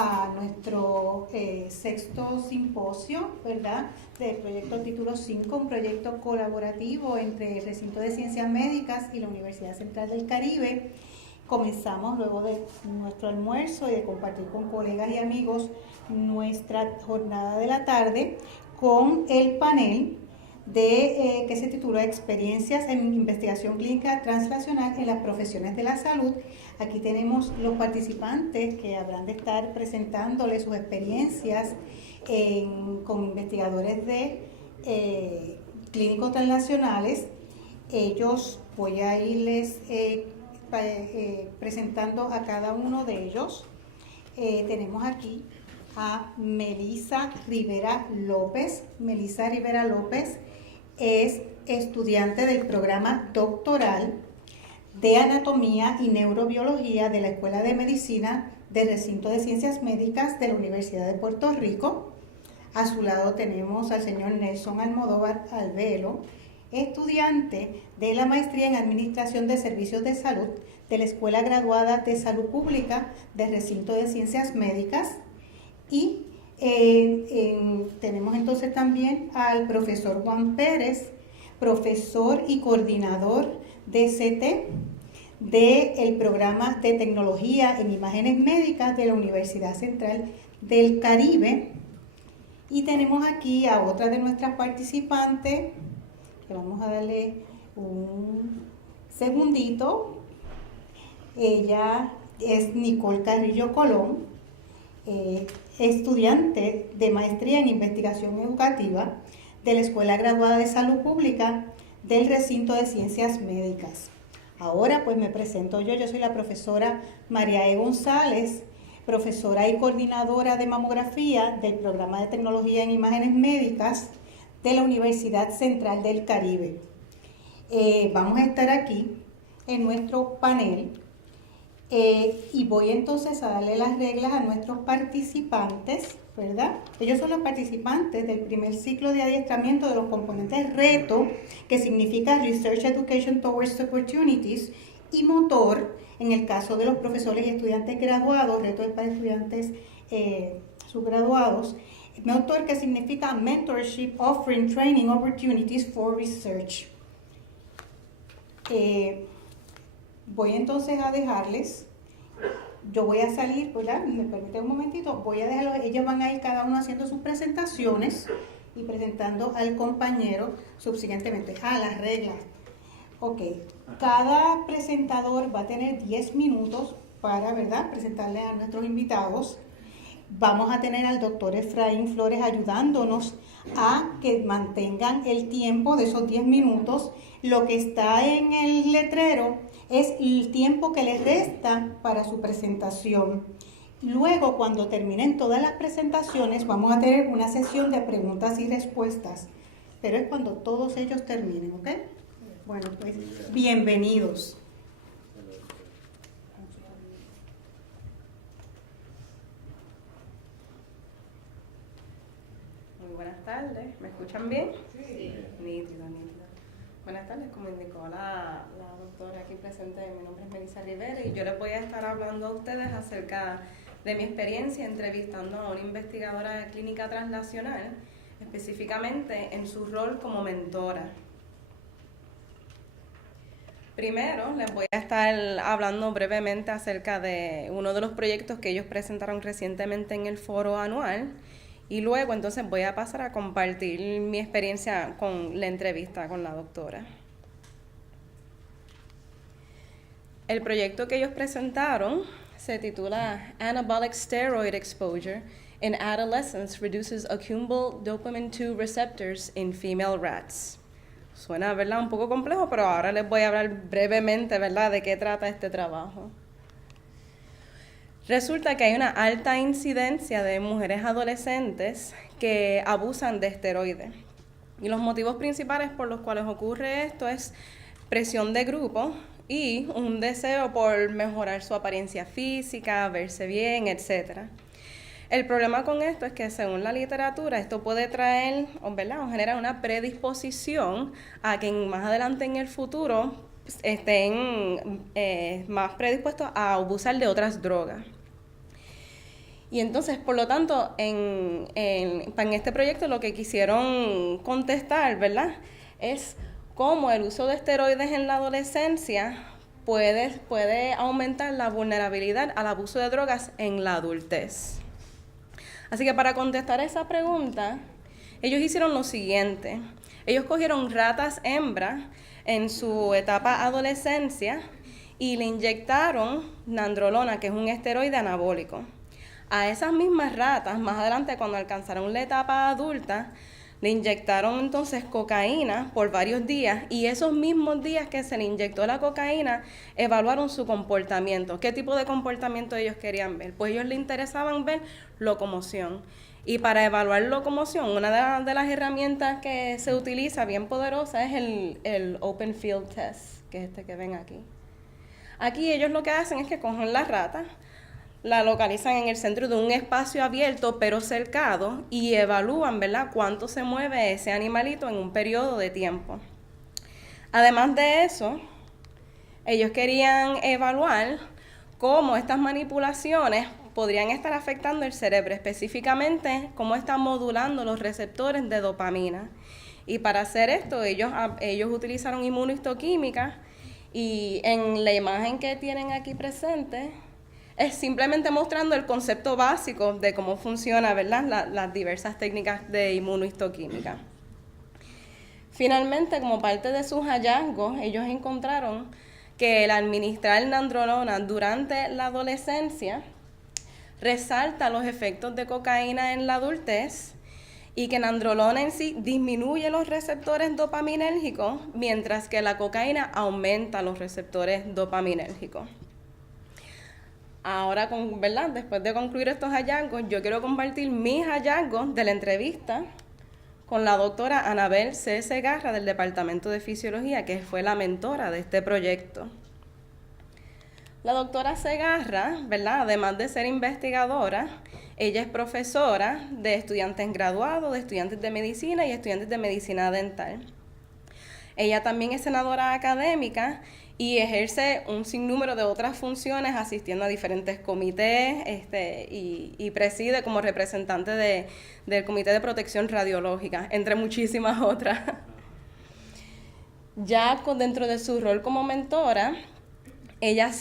a nuestro sexto simposio, ¿verdad?, del proyecto Título 5, un proyecto colaborativo entre el Recinto de Ciencias Médicas y la Universidad Central del Caribe. Comenzamos luego de nuestro almuerzo y de compartir con colegas y amigos nuestra jornada de la tarde con el panel que se titula Experiencias en Investigación Clínica Translacional en las Profesiones de la Salud. Aquí tenemos los participantes que habrán de estar presentándoles sus experiencias con investigadores de clínicos translacionales. Ellos voy a irles presentando a cada uno de ellos. Tenemos aquí a Melissa Rivera López. Melissa Rivera López es estudiante del programa doctoral de Anatomía y Neurobiología de la Escuela de Medicina del Recinto de Ciencias Médicas de la Universidad de Puerto Rico. A su lado tenemos al señor Nelson Almodóvar Albelo, estudiante de la Maestría en Administración de Servicios de Salud de la Escuela Graduada de Salud Pública del Recinto de Ciencias Médicas. Y tenemos entonces también al profesor Juan Pérez, profesor y coordinador de CT del programa de Tecnología en Imágenes Médicas de la Universidad Central del Caribe. Y tenemos aquí a otra de nuestras participantes, que vamos a darle un segundito. Ella es Nicole Carrillo Colón, estudiante de Maestría en Investigación Educativa de la Escuela Graduada de Salud Pública del Recinto de Ciencias Médicas. Ahora pues me presento yo soy la profesora María E. González, profesora y coordinadora de mamografía del programa de Tecnología en Imágenes Médicas de la Universidad Central del Caribe. Vamos a estar aquí en nuestro panel y voy entonces a darle las reglas a nuestros participantes, ¿verdad? Ellos son los participantes del primer ciclo de adiestramiento de los componentes reto, que significa Research Education Towards Opportunities, y motor, en el caso de los profesores y estudiantes graduados, reto es para estudiantes subgraduados, motor que significa Mentorship Offering Training Opportunities for Research. Voy entonces a dejarles, yo voy a salir, ¿verdad? Me permiten un momentito, voy a dejarlos, ellos van a ir cada uno haciendo sus presentaciones y presentando al compañero subsiguientemente. Las reglas. Ok, cada presentador va a tener 10 minutos para, ¿verdad?, presentarle a nuestros invitados. Vamos a tener al doctor Efraín Flores ayudándonos a que mantengan el tiempo de esos 10 minutos. Lo que está en el letrero es el tiempo que les resta para su presentación. Luego, cuando terminen todas las presentaciones, vamos a tener una sesión de preguntas y respuestas, pero es cuando todos ellos terminen, ¿ok? Bueno, pues, bienvenidos. Muy buenas tardes, ¿me escuchan bien? Sí. Nítido. Buenas tardes, como indicó la doctora aquí presente, mi nombre es Melissa Rivera y yo les voy a estar hablando a ustedes acerca de mi experiencia entrevistando a una investigadora de clínica translacional, específicamente en su rol como mentora. Primero, les voy a estar hablando brevemente acerca de uno de los proyectos que ellos presentaron recientemente en el foro anual. Y luego entonces voy a pasar a compartir mi experiencia con la entrevista con la doctora. El proyecto que ellos presentaron se titula Anabolic Steroid Exposure in Adolescents Reduces Accumulable Dopamine 2 Receptors in Female Rats. Suena, ¿verdad?, un poco complejo, pero ahora les voy a hablar brevemente, ¿verdad?, de qué trata este trabajo. Resulta que hay una alta incidencia de mujeres adolescentes que abusan de esteroides. Y los motivos principales por los cuales ocurre esto es presión de grupo y un deseo por mejorar su apariencia física, verse bien, etc. El problema con esto es que según la literatura esto puede traer, ¿verdad?, o generar una predisposición a que más adelante en el futuro estén más predispuestos a abusar de otras drogas. Y entonces, por lo tanto, en este proyecto lo que quisieron contestar, ¿verdad?, es cómo el uso de esteroides en la adolescencia puede aumentar la vulnerabilidad al abuso de drogas en la adultez. Así que para contestar esa pregunta, ellos hicieron lo siguiente. Ellos cogieron ratas hembras en su etapa adolescencia y le inyectaron nandrolona, que es un esteroide anabólico. A esas mismas ratas, más adelante cuando alcanzaron la etapa adulta, le inyectaron entonces cocaína por varios días y esos mismos días que se le inyectó la cocaína, evaluaron su comportamiento. ¿Qué tipo de comportamiento ellos querían ver? Pues ellos les interesaban ver locomoción. Y para evaluar locomoción, una de las herramientas que se utiliza bien poderosa es el Open Field Test, que es este que ven aquí. Aquí ellos lo que hacen es que cogen la rata, la localizan en el centro de un espacio abierto pero cercado y evalúan, ¿verdad?, cuánto se mueve ese animalito en un periodo de tiempo. Además de eso, ellos querían evaluar cómo estas manipulaciones podrían estar afectando el cerebro, específicamente cómo están modulando los receptores de dopamina. Y para hacer esto, ellos utilizaron inmunohistoquímica y en la imagen que tienen aquí presente es simplemente mostrando el concepto básico de cómo funciona, ¿verdad?, las diversas técnicas de inmunohistoquímica. Finalmente, como parte de sus hallazgos, ellos encontraron que el administrar nandrolona durante la adolescencia resalta los efectos de cocaína en la adultez y que nandrolona en sí disminuye los receptores dopaminérgicos, mientras que la cocaína aumenta los receptores dopaminérgicos. Ahora, ¿verdad?, después de concluir estos hallazgos, yo quiero compartir mis hallazgos de la entrevista con la doctora Anabel C. Segarra del Departamento de Fisiología, que fue la mentora de este proyecto. La doctora Segarra, ¿verdad?, además de ser investigadora, ella es profesora de estudiantes graduados, de estudiantes de medicina y estudiantes de medicina dental. Ella también es senadora académica y ejerce un sinnúmero de otras funciones asistiendo a diferentes comités y preside como representante del Comité de Protección Radiológica, entre muchísimas otras. Ya dentro de su rol como mentora, ella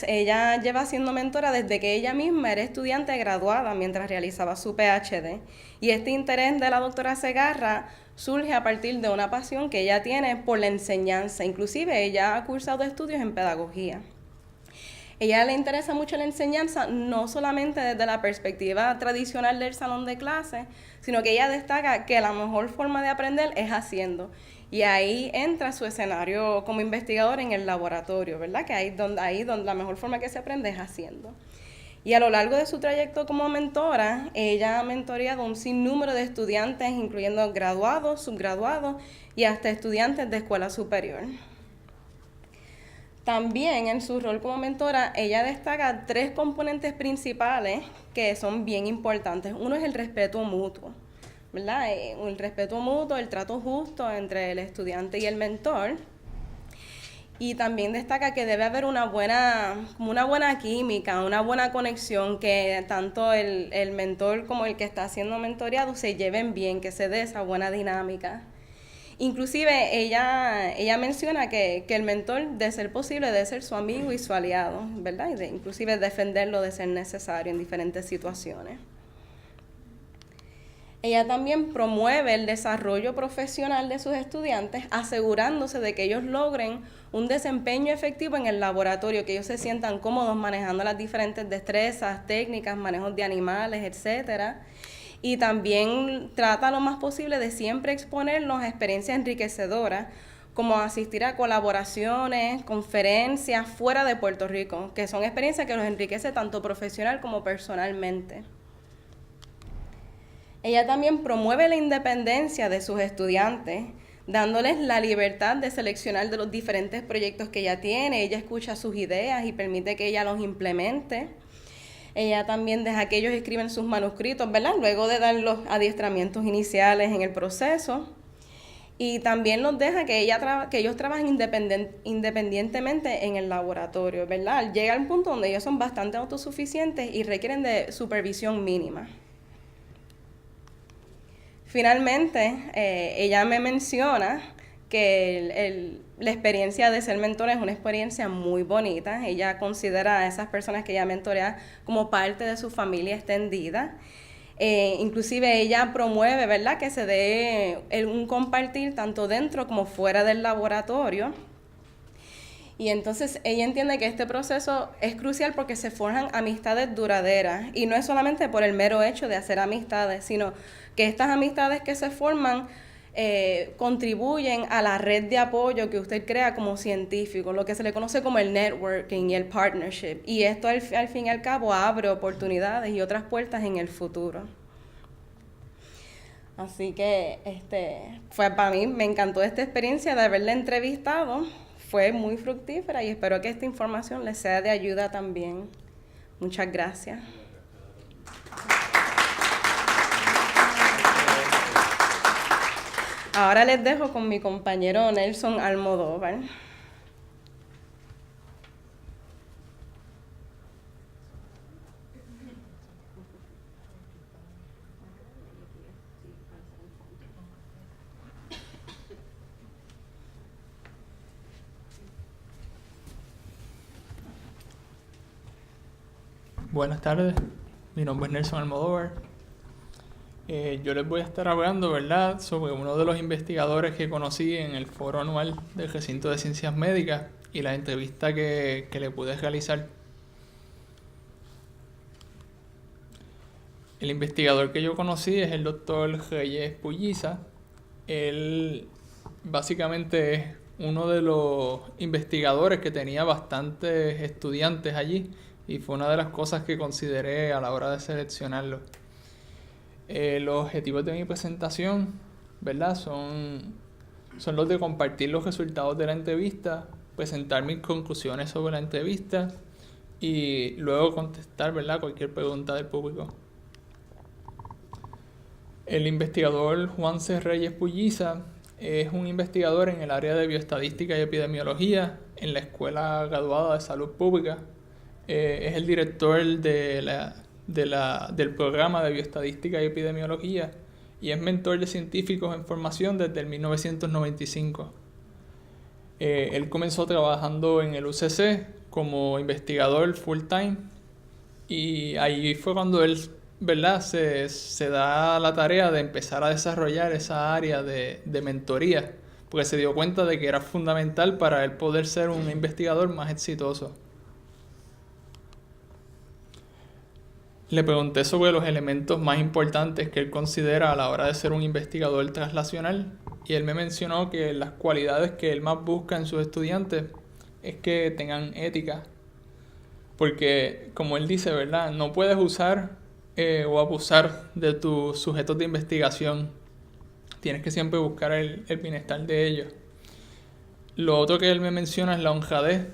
lleva siendo mentora desde que ella misma era estudiante graduada mientras realizaba su PhD. Y este interés de la doctora Segarra surge a partir de una pasión que ella tiene por la enseñanza. Inclusive ella ha cursado estudios en pedagogía. Ella le interesa mucho la enseñanza, no solamente desde la perspectiva tradicional del salón de clase, sino que ella destaca que la mejor forma de aprender es haciendo. Y ahí entra su escenario como investigador en el laboratorio, ¿verdad? Que ahí donde la mejor forma que se aprende es haciendo. Y a lo largo de su trayecto como mentora, ella ha mentoreado un sinnúmero de estudiantes, incluyendo graduados, subgraduados y hasta estudiantes de escuela superior. También en su rol como mentora, ella destaca 3 componentes principales que son bien importantes. Uno es el respeto mutuo, ¿verdad? El respeto mutuo, el trato justo entre el estudiante y el mentor. Y también destaca que debe haber una buena química, una buena conexión, que tanto el mentor como el que está siendo mentoreado se lleven bien, que se dé esa buena dinámica. Inclusive ella menciona que el mentor, de ser posible, debe ser su amigo y su aliado, ¿verdad? Y inclusive defenderlo de ser necesario en diferentes situaciones. Ella también promueve el desarrollo profesional de sus estudiantes, asegurándose de que ellos logren un desempeño efectivo en el laboratorio, que ellos se sientan cómodos manejando las diferentes destrezas, técnicas, manejos de animales, etcétera. Y también trata lo más posible de siempre exponerlos a experiencias enriquecedoras, como asistir a colaboraciones, conferencias fuera de Puerto Rico, que son experiencias que los enriquece tanto profesional como personalmente. Ella también promueve la independencia de sus estudiantes, dándoles la libertad de seleccionar de los diferentes proyectos que ella tiene. Ella escucha sus ideas y permite que ella los implemente. Ella también deja que ellos escriben sus manuscritos, ¿verdad?, luego de dar los adiestramientos iniciales en el proceso. Y también nos deja que ellos trabajen independientemente en el laboratorio, ¿verdad? Llega un punto donde ellos son bastante autosuficientes y requieren de supervisión mínima. Finalmente, ella me menciona que la experiencia de ser mentora es una experiencia muy bonita. Ella considera a esas personas que ella mentorea como parte de su familia extendida. Inclusive ella promueve, ¿verdad?, que se dé un compartir tanto dentro como fuera del laboratorio. Y entonces ella entiende que este proceso es crucial porque se forjan amistades duraderas. Y no es solamente por el mero hecho de hacer amistades, sino que estas amistades que se forman contribuyen a la red de apoyo que usted crea como científico, lo que se le conoce como el networking y el partnership. Y esto al fin y al cabo abre oportunidades y otras puertas en el futuro. Así que fue para mí, me encantó esta experiencia de haberla entrevistado. Fue muy fructífera y espero que esta información les sea de ayuda también. Muchas gracias. Ahora les dejo con mi compañero Nelson Almodóvar. Buenas tardes, mi nombre es Nelson Almodóvar. Yo les voy a estar hablando, ¿verdad?, sobre uno de los investigadores que conocí en el foro anual del Recinto de Ciencias Médicas y la entrevista que le pude realizar. El investigador que yo conocí es el doctor Reyes Pulliza. Él básicamente es uno de los investigadores que tenía bastantes estudiantes allí y fue una de las cosas que consideré a la hora de seleccionarlo. Los objetivos de mi presentación, ¿verdad?, son los de compartir los resultados de la entrevista, presentar mis conclusiones sobre la entrevista y luego contestar, ¿verdad?, cualquier pregunta del público. El investigador Juan C. Reyes Pulliza es un investigador en el área de bioestadística y epidemiología en la Escuela Graduada de Salud Pública. Es el director del programa de bioestadística y epidemiología y es mentor de científicos en formación desde el 1995. Él comenzó trabajando en el UCC como investigador full time y ahí fue cuando él, ¿verdad?, se da la tarea de empezar a desarrollar esa área de mentoría, porque se dio cuenta de que era fundamental para él poder ser un investigador más exitoso. Le pregunté sobre los elementos más importantes que él considera a la hora de ser un investigador translacional y él me mencionó que las cualidades que él más busca en sus estudiantes es que tengan ética, porque como él dice, ¿verdad?, no puedes usar o abusar de tus sujetos de investigación. Tienes que siempre buscar el bienestar de ellos. Lo otro que él me menciona es la honradez,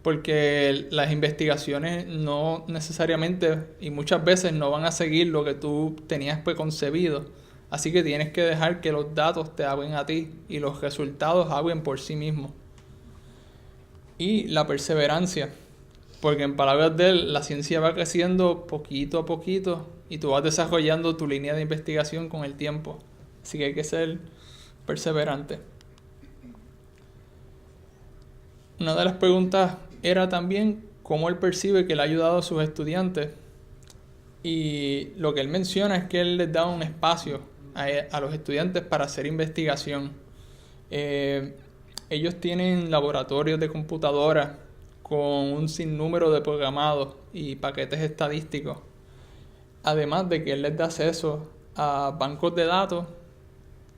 porque las investigaciones no necesariamente y muchas veces no van a seguir lo que tú tenías preconcebido. Así que tienes que dejar que los datos te hablen a ti y los resultados hablen por sí mismos. Y la perseverancia, porque en palabras de él, la ciencia va creciendo poquito a poquito y tú vas desarrollando tu línea de investigación con el tiempo. Así que hay que ser perseverante. Una de las preguntas era también cómo él percibe que le ha ayudado a sus estudiantes. Y lo que él menciona es que él les da un espacio a los estudiantes para hacer investigación. Ellos tienen laboratorios de computadora con un sinnúmero de programados y paquetes estadísticos. Además de que él les da acceso a bancos de datos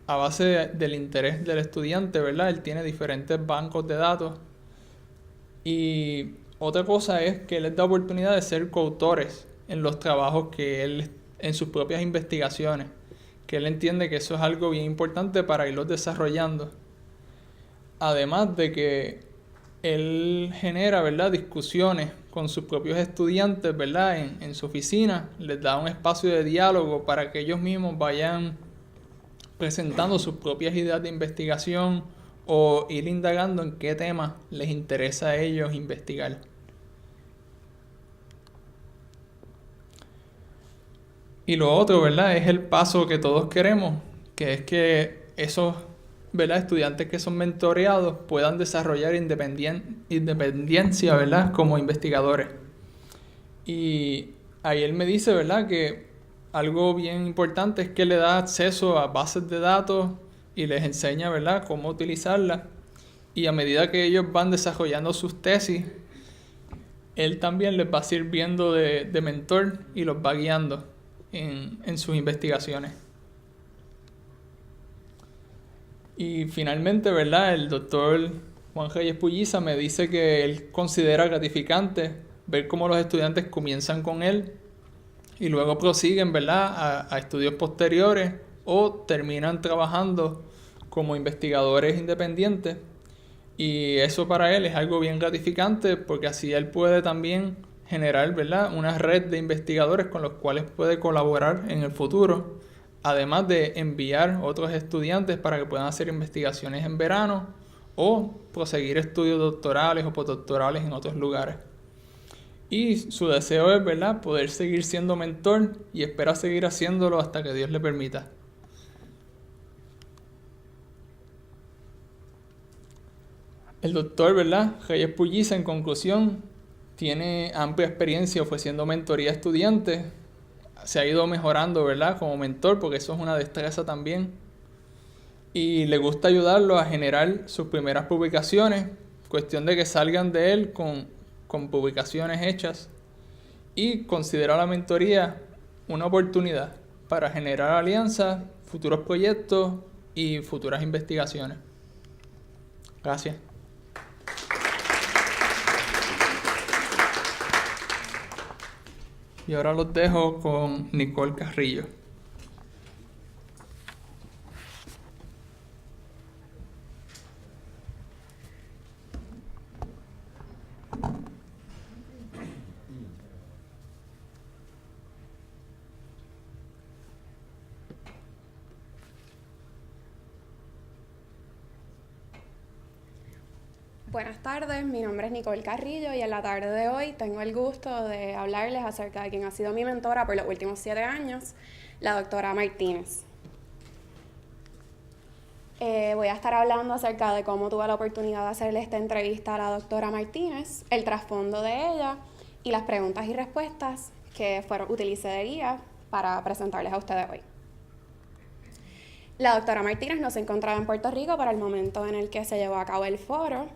a base del interés del estudiante, ¿verdad? Él tiene diferentes bancos de datos. Y otra cosa es que él les da oportunidad de ser coautores en los trabajos que él, en sus propias investigaciones, que él entiende que eso es algo bien importante para irlos desarrollando. Además de que él genera, ¿verdad?, discusiones con sus propios estudiantes, ¿verdad?, en su oficina, les da un espacio de diálogo para que ellos mismos vayan presentando sus propias ideas de investigación o ir indagando en qué temas les interesa a ellos investigar. Y lo otro, ¿verdad?, es el paso que todos queremos, que es que esos, ¿verdad?, estudiantes que son mentoreados puedan desarrollar independencia, ¿verdad?, como investigadores. Y ahí él me dice, ¿verdad?, que algo bien importante es que le da acceso a bases de datos y les enseña, ¿verdad?, cómo utilizarlas. Y a medida que ellos van desarrollando sus tesis, él también les va sirviendo de mentor y los va guiando en sus investigaciones. Y finalmente, ¿verdad?, el doctor Juan Reyes Pulliza me dice que él considera gratificante ver cómo los estudiantes comienzan con él y luego prosiguen, ¿verdad?, a estudios posteriores o terminan trabajando como investigadores independientes. Y eso para él es algo bien gratificante porque así él puede también generar, ¿verdad?, una red de investigadores con los cuales puede colaborar en el futuro, además de enviar otros estudiantes para que puedan hacer investigaciones en verano o proseguir estudios doctorales o postdoctorales en otros lugares. Y su deseo es, ¿verdad?, poder seguir siendo mentor y espera seguir haciéndolo hasta que Dios le permita. El doctor, ¿verdad?, Reyes Pulliza, en conclusión, tiene amplia experiencia ofreciendo mentoría a estudiantes. Se ha ido mejorando, ¿verdad?, como mentor, porque eso es una destreza también. Y le gusta ayudarlos a generar sus primeras publicaciones, cuestión de que salgan de él con publicaciones hechas. Y considera la mentoría una oportunidad para generar alianzas, futuros proyectos y futuras investigaciones. Gracias. Y ahora los dejo con Nicole Carrillo. Buenas tardes, mi nombre es Nicole Carrillo y en la tarde de hoy tengo el gusto de hablarles acerca de quien ha sido mi mentora por los últimos 7 años, la doctora Martínez. Voy a estar hablando acerca de cómo tuve la oportunidad de hacerle esta entrevista a la doctora Martínez, el trasfondo de ella y las preguntas y respuestas que utilicé de guía para presentarles a ustedes hoy. La doctora Martínez no se encontraba en Puerto Rico para el momento en el que se llevó a cabo el foro.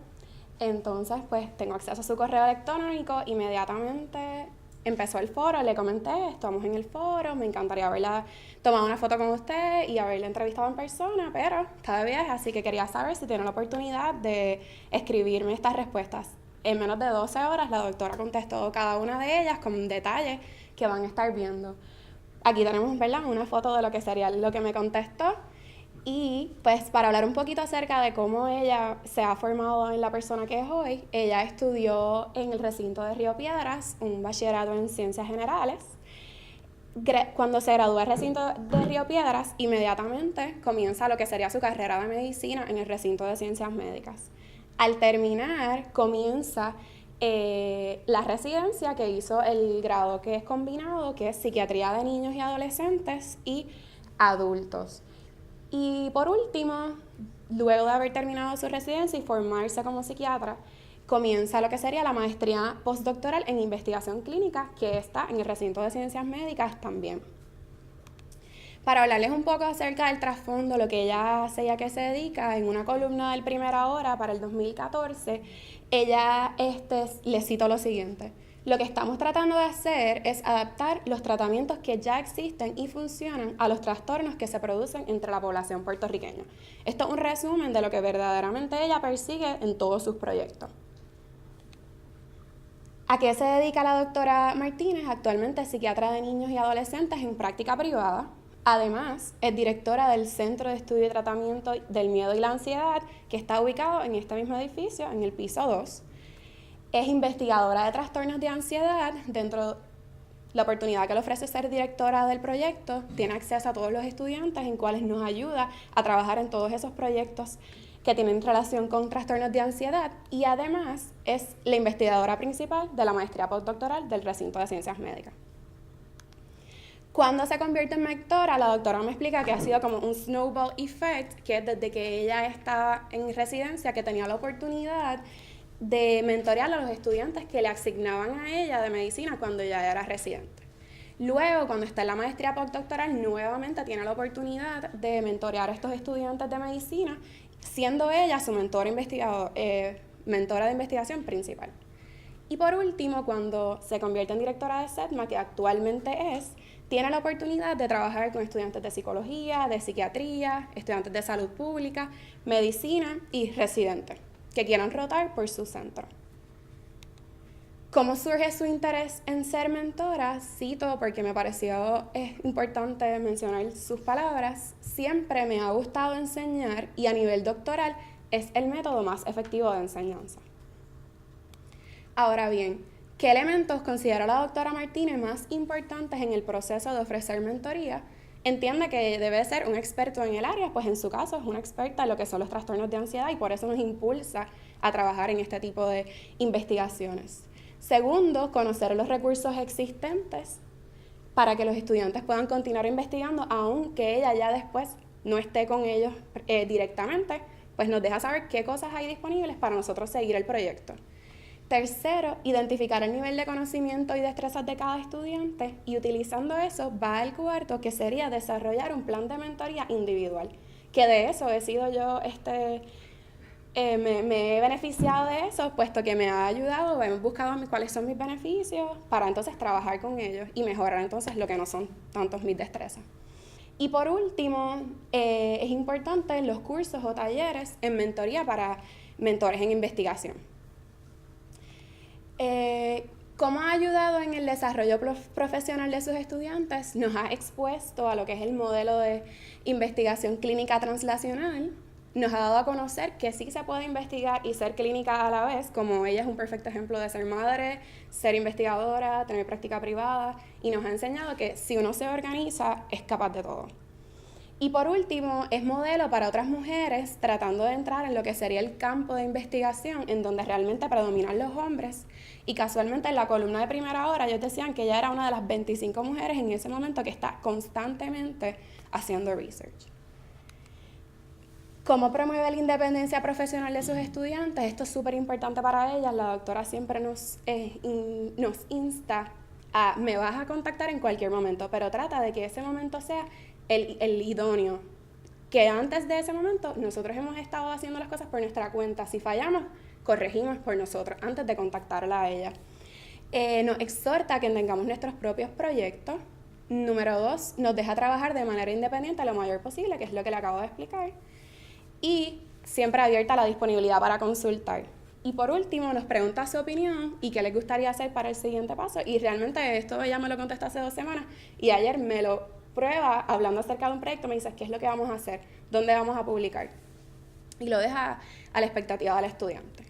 Entonces, pues, tengo acceso a su correo electrónico. Inmediatamente empezó el foro, le comenté, estamos en el foro, me encantaría haberla tomado una foto con usted y haberla entrevistado en persona, pero está de viaje, así que quería saber si tiene la oportunidad de escribirme estas respuestas. En menos de 12 horas, la doctora contestó cada una de ellas con detalles que van a estar viendo. Aquí tenemos, ¿verdad?, una foto de lo que sería lo que me contestó. Y pues para hablar un poquito acerca de cómo ella se ha formado en la persona que es hoy, ella estudió en el recinto de Río Piedras, un bachillerato en Ciencias Generales. Cuando se gradúa del recinto de Río Piedras, inmediatamente comienza lo que sería su carrera de medicina en el recinto de Ciencias Médicas. Al terminar, comienza la residencia que hizo el grado que es combinado, que es Psiquiatría de Niños y Adolescentes y Adultos. Y por último, luego de haber terminado su residencia y formarse como psiquiatra, comienza lo que sería la maestría postdoctoral en investigación clínica, que está en el recinto de Ciencias Médicas también. Para hablarles un poco acerca del trasfondo, lo que ella hace y a qué se dedica, en una columna del Primera Hora para el 2014, ella les citó lo siguiente: lo que estamos tratando de hacer es adaptar los tratamientos que ya existen y funcionan a los trastornos que se producen entre la población puertorriqueña. Esto es un resumen de lo que verdaderamente ella persigue en todos sus proyectos. ¿A qué se dedica la doctora Martínez? Actualmente es psiquiatra de niños y adolescentes en práctica privada. Además, es directora del Centro de Estudio y Tratamiento del Miedo y la Ansiedad, que está ubicado en este mismo edificio, en el piso 2. Es investigadora de trastornos de ansiedad la oportunidad que le ofrece ser directora del proyecto, tiene acceso a todos los estudiantes, en cuales nos ayuda a trabajar en todos esos proyectos que tienen relación con trastornos de ansiedad, y además es la investigadora principal de la maestría postdoctoral del recinto de ciencias médicas. Cuando se convierte en mentora, la doctora me explica que ha sido como un snowball effect, que desde que ella estaba en residencia, que tenía la oportunidad de mentorear a los estudiantes que le asignaban a ella de medicina cuando ya era residente. Luego, cuando está en la maestría postdoctoral, nuevamente tiene la oportunidad de mentorear a estos estudiantes de medicina, siendo ella su mentora de investigación principal. Y por último, cuando se convierte en directora de SETMA, que actualmente es, tiene la oportunidad de trabajar con estudiantes de psicología, de psiquiatría, estudiantes de salud pública, medicina y residentes que quieran rotar por su centro. ¿Cómo surge su interés en ser mentora? Cito porque me pareció importante mencionar sus palabras. Siempre me ha gustado enseñar y a nivel doctoral es el método más efectivo de enseñanza. Ahora bien, ¿qué elementos considera la doctora Martínez más importantes en el proceso de ofrecer mentoría? Entiende que debe ser un experto en el área, pues en su caso es una experta en lo que son los trastornos de ansiedad y por eso nos impulsa a trabajar en este tipo de investigaciones. Segundo, conocer los recursos existentes para que los estudiantes puedan continuar investigando, aunque ella ya después no esté con ellos directamente, pues nos deja saber qué cosas hay disponibles para nosotros seguir el proyecto. Tercero, identificar el nivel de conocimiento y destrezas de cada estudiante y utilizando eso va al cuarto, que sería desarrollar un plan de mentoría individual, que de eso he sido yo, me he beneficiado de eso, puesto que me ha ayudado, hemos buscado cuáles son mis beneficios para entonces trabajar con ellos y mejorar entonces lo que no son tantos mis destrezas. Y por último, es importante los cursos o talleres en mentoría para mentores en investigación. ¿Cómo ha ayudado en el desarrollo profesional de sus estudiantes? Nos ha expuesto a lo que es el modelo de investigación clínica translacional. Nos ha dado a conocer que sí se puede investigar y ser clínica a la vez, como ella es un perfecto ejemplo de ser madre, ser investigadora, tener práctica privada, y nos ha enseñado que si uno se organiza, es capaz de todo. Y por último, es modelo para otras mujeres tratando de entrar en lo que sería el campo de investigación, en donde realmente predominan los hombres. Y casualmente en la columna de Primera Hora ellos decían que ella era una de las 25 mujeres en ese momento que está constantemente haciendo research. ¿Cómo promueve la independencia profesional de sus estudiantes? Esto es súper importante para ellas. La doctora siempre nos insta a, me vas a contactar en cualquier momento, pero trata de que ese momento sea el idóneo. Que antes de ese momento nosotros hemos estado haciendo las cosas por nuestra cuenta. Si fallamos, corregimos por nosotros antes de contactarla a ella. Nos exhorta a que tengamos nuestros propios proyectos. Número 2, nos deja trabajar de manera independiente lo mayor posible, que es lo que le acabo de explicar. Y siempre abierta la disponibilidad para consultar. Y por último, nos pregunta su opinión y qué les gustaría hacer para el siguiente paso. Y realmente esto ella me lo contestó hace 2 semanas y ayer me lo prueba hablando acerca de un proyecto, me dice qué es lo que vamos a hacer, dónde vamos a publicar. Y lo deja a la expectativa del estudiante.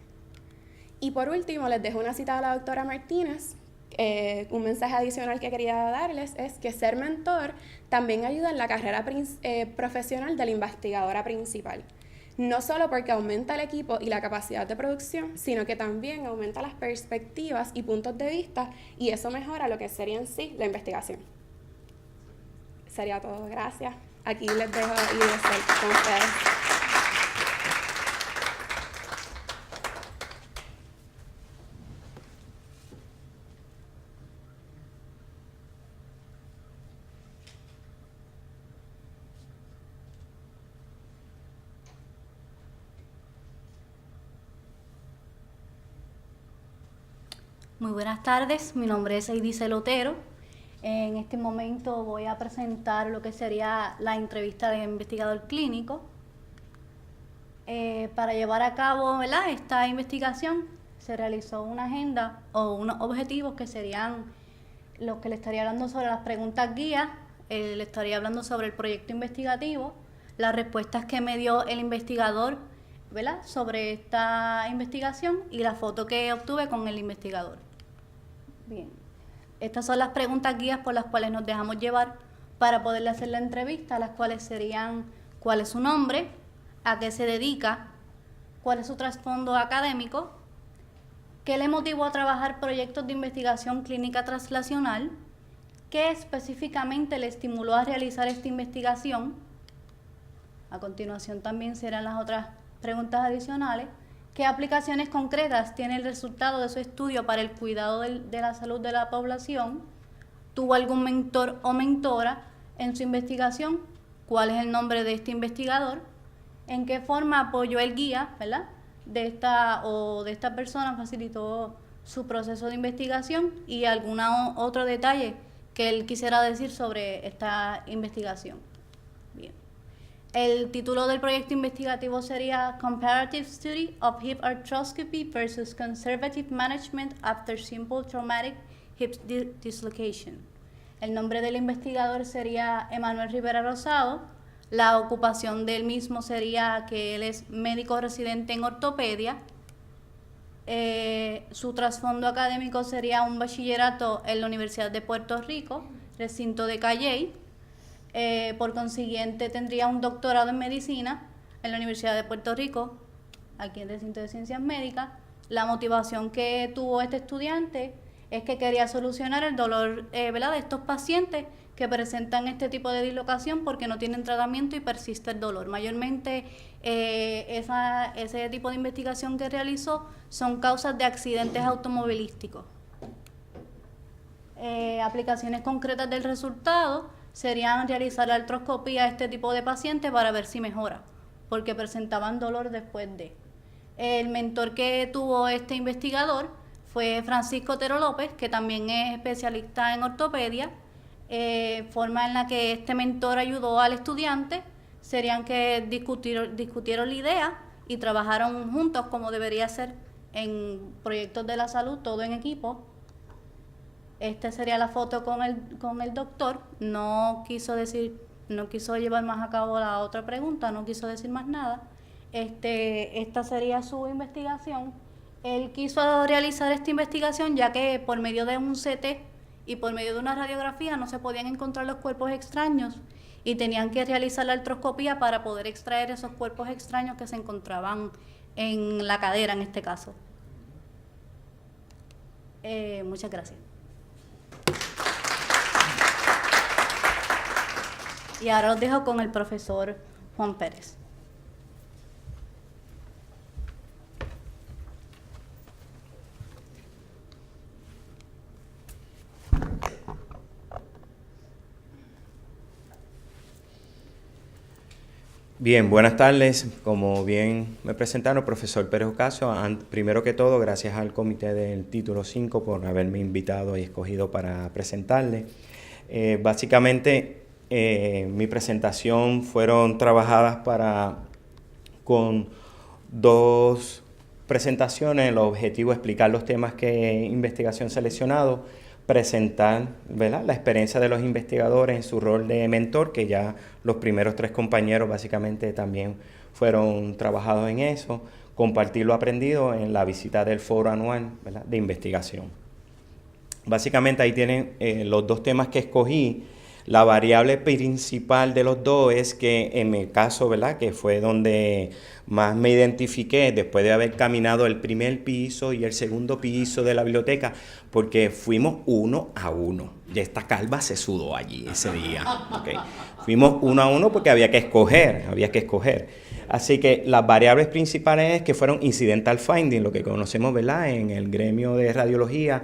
Y por último, les dejo una cita de la doctora Martínez. Un mensaje adicional que quería darles es que ser mentor también ayuda en la carrera profesional de la investigadora principal. No solo porque aumenta el equipo y la capacidad de producción, sino que también aumenta las perspectivas y puntos de vista y eso mejora lo que sería en sí la investigación. Sería todo. Gracias. Aquí les dejo y deseo con ustedes. Muy buenas tardes, mi nombre es Eidice Lotero. En este momento voy a presentar lo que sería la entrevista de investigador clínico. Para llevar a cabo, ¿verdad?, esta investigación se realizó una agenda o unos objetivos que serían los que le estaría hablando sobre las preguntas guías, le estaría hablando sobre el proyecto investigativo, las respuestas que me dio el investigador, ¿verdad?, sobre esta investigación y la foto que obtuve con el investigador. Bien. Estas son las preguntas guías por las cuales nos dejamos llevar para poderle hacer la entrevista, las cuales serían: ¿cuál es su nombre? ¿A qué se dedica? ¿Cuál es su trasfondo académico? ¿Qué le motivó a trabajar proyectos de investigación clínica translacional? ¿Qué específicamente le estimuló a realizar esta investigación? A continuación también serán las otras preguntas adicionales. ¿Qué aplicaciones concretas tiene el resultado de su estudio para el cuidado de la salud de la población? ¿Tuvo algún mentor o mentora en su investigación? ¿Cuál es el nombre de este investigador? ¿En qué forma apoyó el guía, ¿verdad?, de esta persona, facilitó su proceso de investigación? Y algún otro detalle que él quisiera decir sobre esta investigación. Bien. El título del proyecto investigativo sería Comparative Study of Hip Arthroscopy versus Conservative Management After Simple Traumatic Hip Dislocation. El nombre del investigador sería Emanuel Rivera Rosado. La ocupación del mismo sería que él es médico residente en ortopedia. Su trasfondo académico sería un bachillerato en la Universidad de Puerto Rico, recinto de Calley. Por consiguiente, tendría un doctorado en medicina en la Universidad de Puerto Rico, aquí en el recinto de ciencias médicas. La motivación que tuvo este estudiante es que quería solucionar el dolor, ¿verdad?, de estos pacientes que presentan este tipo de dislocación porque no tienen tratamiento y persiste el dolor. Mayormente ese tipo de investigación que realizó son causas de accidentes automovilísticos. Aplicaciones concretas del resultado serían realizar la artroscopía a este tipo de pacientes para ver si mejora, porque presentaban dolor después de. El mentor que tuvo este investigador fue Francisco Otero López, que también es especialista en ortopedia. Forma en la que este mentor ayudó al estudiante serían que discutieron la idea y trabajaron juntos como debería ser en proyectos de la salud, todo en equipo. Esta sería la foto con el doctor. No quiso llevar más a cabo la otra pregunta, no quiso decir más nada. Esta sería su investigación. Él quiso realizar esta investigación ya que por medio de un CT y por medio de una radiografía no se podían encontrar los cuerpos extraños y tenían que realizar la artroscopía para poder extraer esos cuerpos extraños que se encontraban en la cadera en este caso. Muchas gracias. Y ahora los dejo con el profesor Juan Pérez. Bien, buenas tardes. Como bien me presentaron, profesor Pérez Ocasio, primero que todo, gracias al comité del título 5 por haberme invitado y escogido para presentarle. Básicamente, mi presentación fueron trabajadas con dos presentaciones. El objetivo es explicar los temas que investigación seleccionado, presentar, ¿verdad?, la experiencia de los investigadores en su rol de mentor, que ya los primeros 3 compañeros básicamente también fueron trabajados en eso, compartir lo aprendido en la visita del foro anual, ¿verdad?, de investigación. Básicamente ahí tienen los 2 temas que escogí. La variable principal de los 2 es que en mi caso, ¿verdad?, que fue donde más me identifiqué después de haber caminado el primer piso y el segundo piso de la biblioteca, porque fuimos 1 a 1. Y esta calva se sudó allí ese día. ¿Okay? Fuimos 1 a 1 porque había que escoger. Así que las variables principales que fueron incidental finding, lo que conocemos, ¿verdad?, en el gremio de radiología.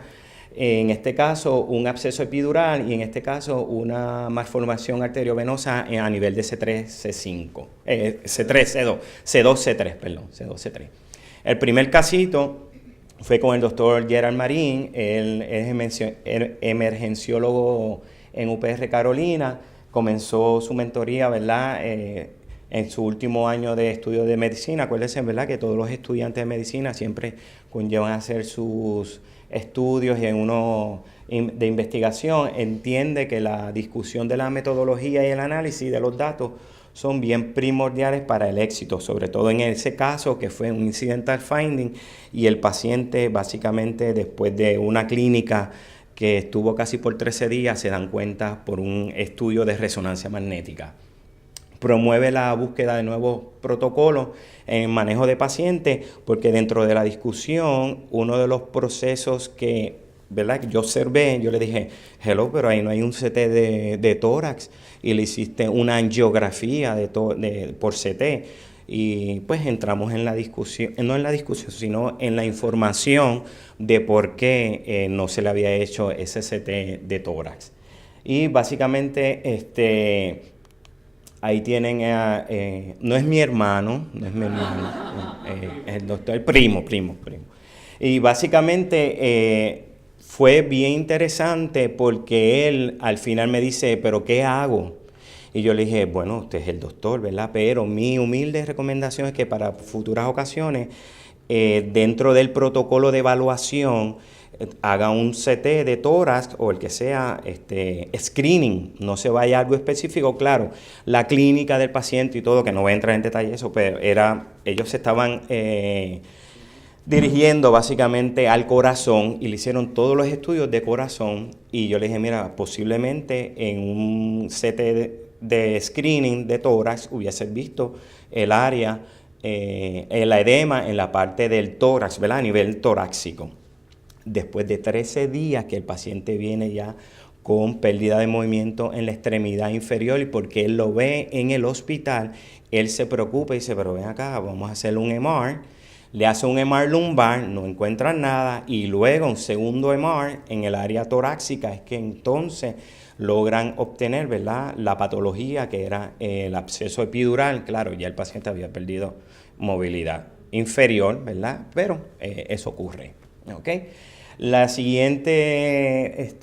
En este caso, un absceso epidural y en este caso, una malformación arteriovenosa a nivel de C3, C5, C2, C3. El primer casito fue con el doctor Gerald Marín. Él es emergenciólogo en UPR Carolina. Comenzó su mentoría, ¿verdad?, en su último año de estudio de medicina. Acuérdense, ¿verdad?, que todos los estudiantes de medicina siempre conllevan a hacer sus estudios y en uno de investigación. Entiende que la discusión de la metodología y el análisis de los datos son bien primordiales para el éxito, sobre todo en ese caso que fue un incidental finding y el paciente básicamente después de una clínica que estuvo casi por 13 días, se dan cuenta por un estudio de resonancia magnética. Promueve la búsqueda de nuevos protocolos en manejo de pacientes, porque dentro de la discusión, uno de los procesos que, ¿verdad?, que yo observé, yo le dije, hello, pero ahí no hay un CT de tórax, y le hiciste una angiografía por CT. Y pues entramos en la discusión, no en la discusión, sino en la información de por qué no se le había hecho ese CT de tórax. Y básicamente, ahí tienen, no es mi hermano, es el doctor, el primo. Y básicamente fue bien interesante porque él al final me dice, ¿pero qué hago? Y yo le dije, bueno, usted es el doctor, ¿verdad? Pero mi humilde recomendación es que para futuras ocasiones, dentro del protocolo de evaluación, haga un CT de tórax o el que sea screening, no se vaya a algo específico. Claro, la clínica del paciente y todo, que no voy a entrar en detalle eso, pero ellos se estaban dirigiendo básicamente al corazón y le hicieron todos los estudios de corazón. Y yo le dije, mira, posiblemente en un CT de screening de tórax hubiese visto el área, el edema en la parte del tórax, ¿verdad?, a nivel torácico. Después de 13 días que el paciente viene ya con pérdida de movimiento en la extremidad inferior, y porque él lo ve en el hospital, él se preocupa y dice, pero ven acá, vamos a hacer un MR. Le hace un MR lumbar, no encuentran nada, y luego un segundo MR en el área torácica, es que entonces logran obtener, ¿verdad?, la patología que era el absceso epidural. Claro, ya el paciente había perdido movilidad inferior, ¿verdad? Pero eso ocurre, ¿ok? La siguiente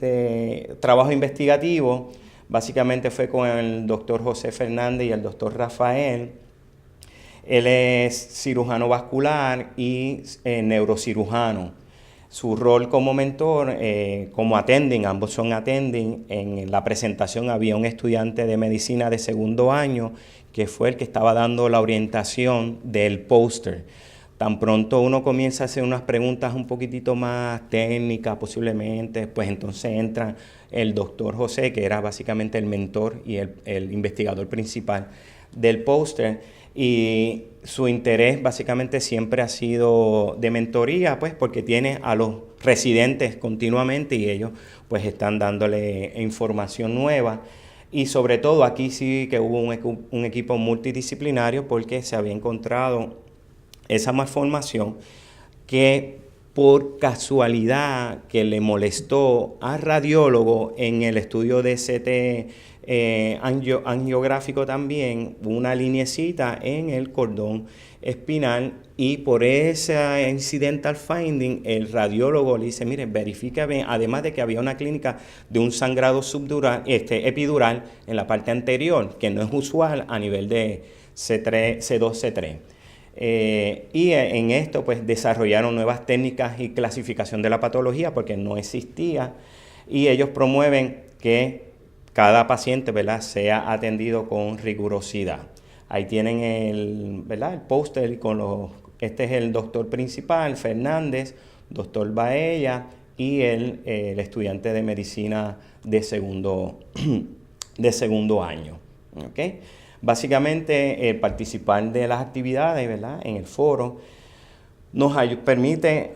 trabajo investigativo básicamente fue con el doctor José Fernández y el doctor Rafael. Él es cirujano vascular y neurocirujano. Su rol como mentor, como attending, ambos son attending. En la presentación había un estudiante de medicina de segundo año que fue el que estaba dando la orientación del póster. Tan pronto uno comienza a hacer unas preguntas un poquitito más técnicas posiblemente, pues entonces entra el doctor José, que era básicamente el mentor y el investigador principal del póster. Y su interés básicamente siempre ha sido de mentoría, pues porque tiene a los residentes continuamente y ellos pues están dándole información nueva. Y sobre todo aquí sí que hubo un equipo multidisciplinario porque se había encontrado esa malformación que por casualidad que le molestó al radiólogo en el estudio de CT angiográfico también, una linecita en el cordón espinal, y por ese incidental finding el radiólogo le dice, mire, verifique bien, además de que había una clínica de un sangrado subdural, epidural en la parte anterior, que no es usual a nivel de C2, C3. Y en esto pues desarrollaron nuevas técnicas y clasificación de la patología porque no existía, y ellos promueven que cada paciente, ¿verdad?, sea atendido con rigurosidad. Ahí tienen el póster con este es el doctor principal, Fernández, doctor Baella y el estudiante de medicina de segundo año. ¿Okay? Básicamente, participar de las actividades, ¿verdad?, en el foro nos permite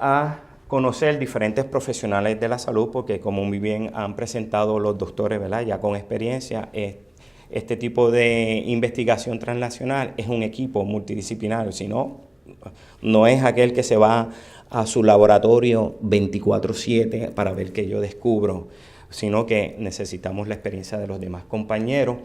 conocer diferentes profesionales de la salud, porque como muy bien han presentado los doctores, ¿verdad?, ya con experiencia, este tipo de investigación translacional es un equipo multidisciplinario, si no es aquel que se va a su laboratorio 24/7 para ver qué yo descubro, sino que necesitamos la experiencia de los demás compañeros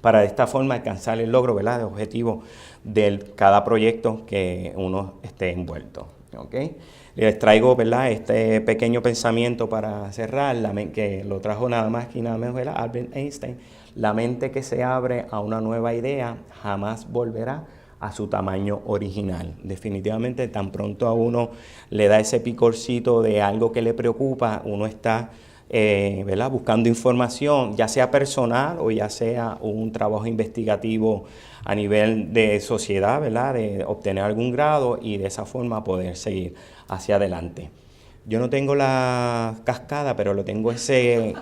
para de esta forma alcanzar el logro, ¿verdad?, de objetivo de cada proyecto que uno esté envuelto. ¿Okay? Les traigo, ¿verdad?, este pequeño pensamiento para cerrar, que lo trajo nada más que nada menos, ¿verdad?, Albert Einstein: la mente que se abre a una nueva idea jamás volverá a su tamaño original. Definitivamente, tan pronto a uno le da ese picorcito de algo que le preocupa, uno está ¿verdad?, buscando información, ya sea personal o ya sea un trabajo investigativo a nivel de sociedad, ¿verdad?, de obtener algún grado y de esa forma poder seguir hacia adelante. Yo no tengo la cascada, pero lo tengo ese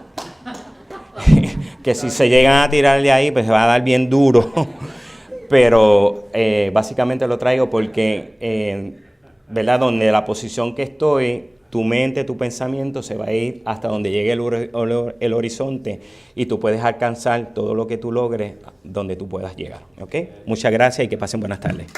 que si se llegan a tirar de ahí, pues se va a dar bien duro. Pero básicamente lo traigo porque, ¿verdad? Donde la posición que estoy, tu mente, tu pensamiento se va a ir hasta donde llegue el horizonte y tú puedes alcanzar todo lo que tú logres donde tú puedas llegar. ¿Ok? Muchas gracias y que pasen buenas tardes.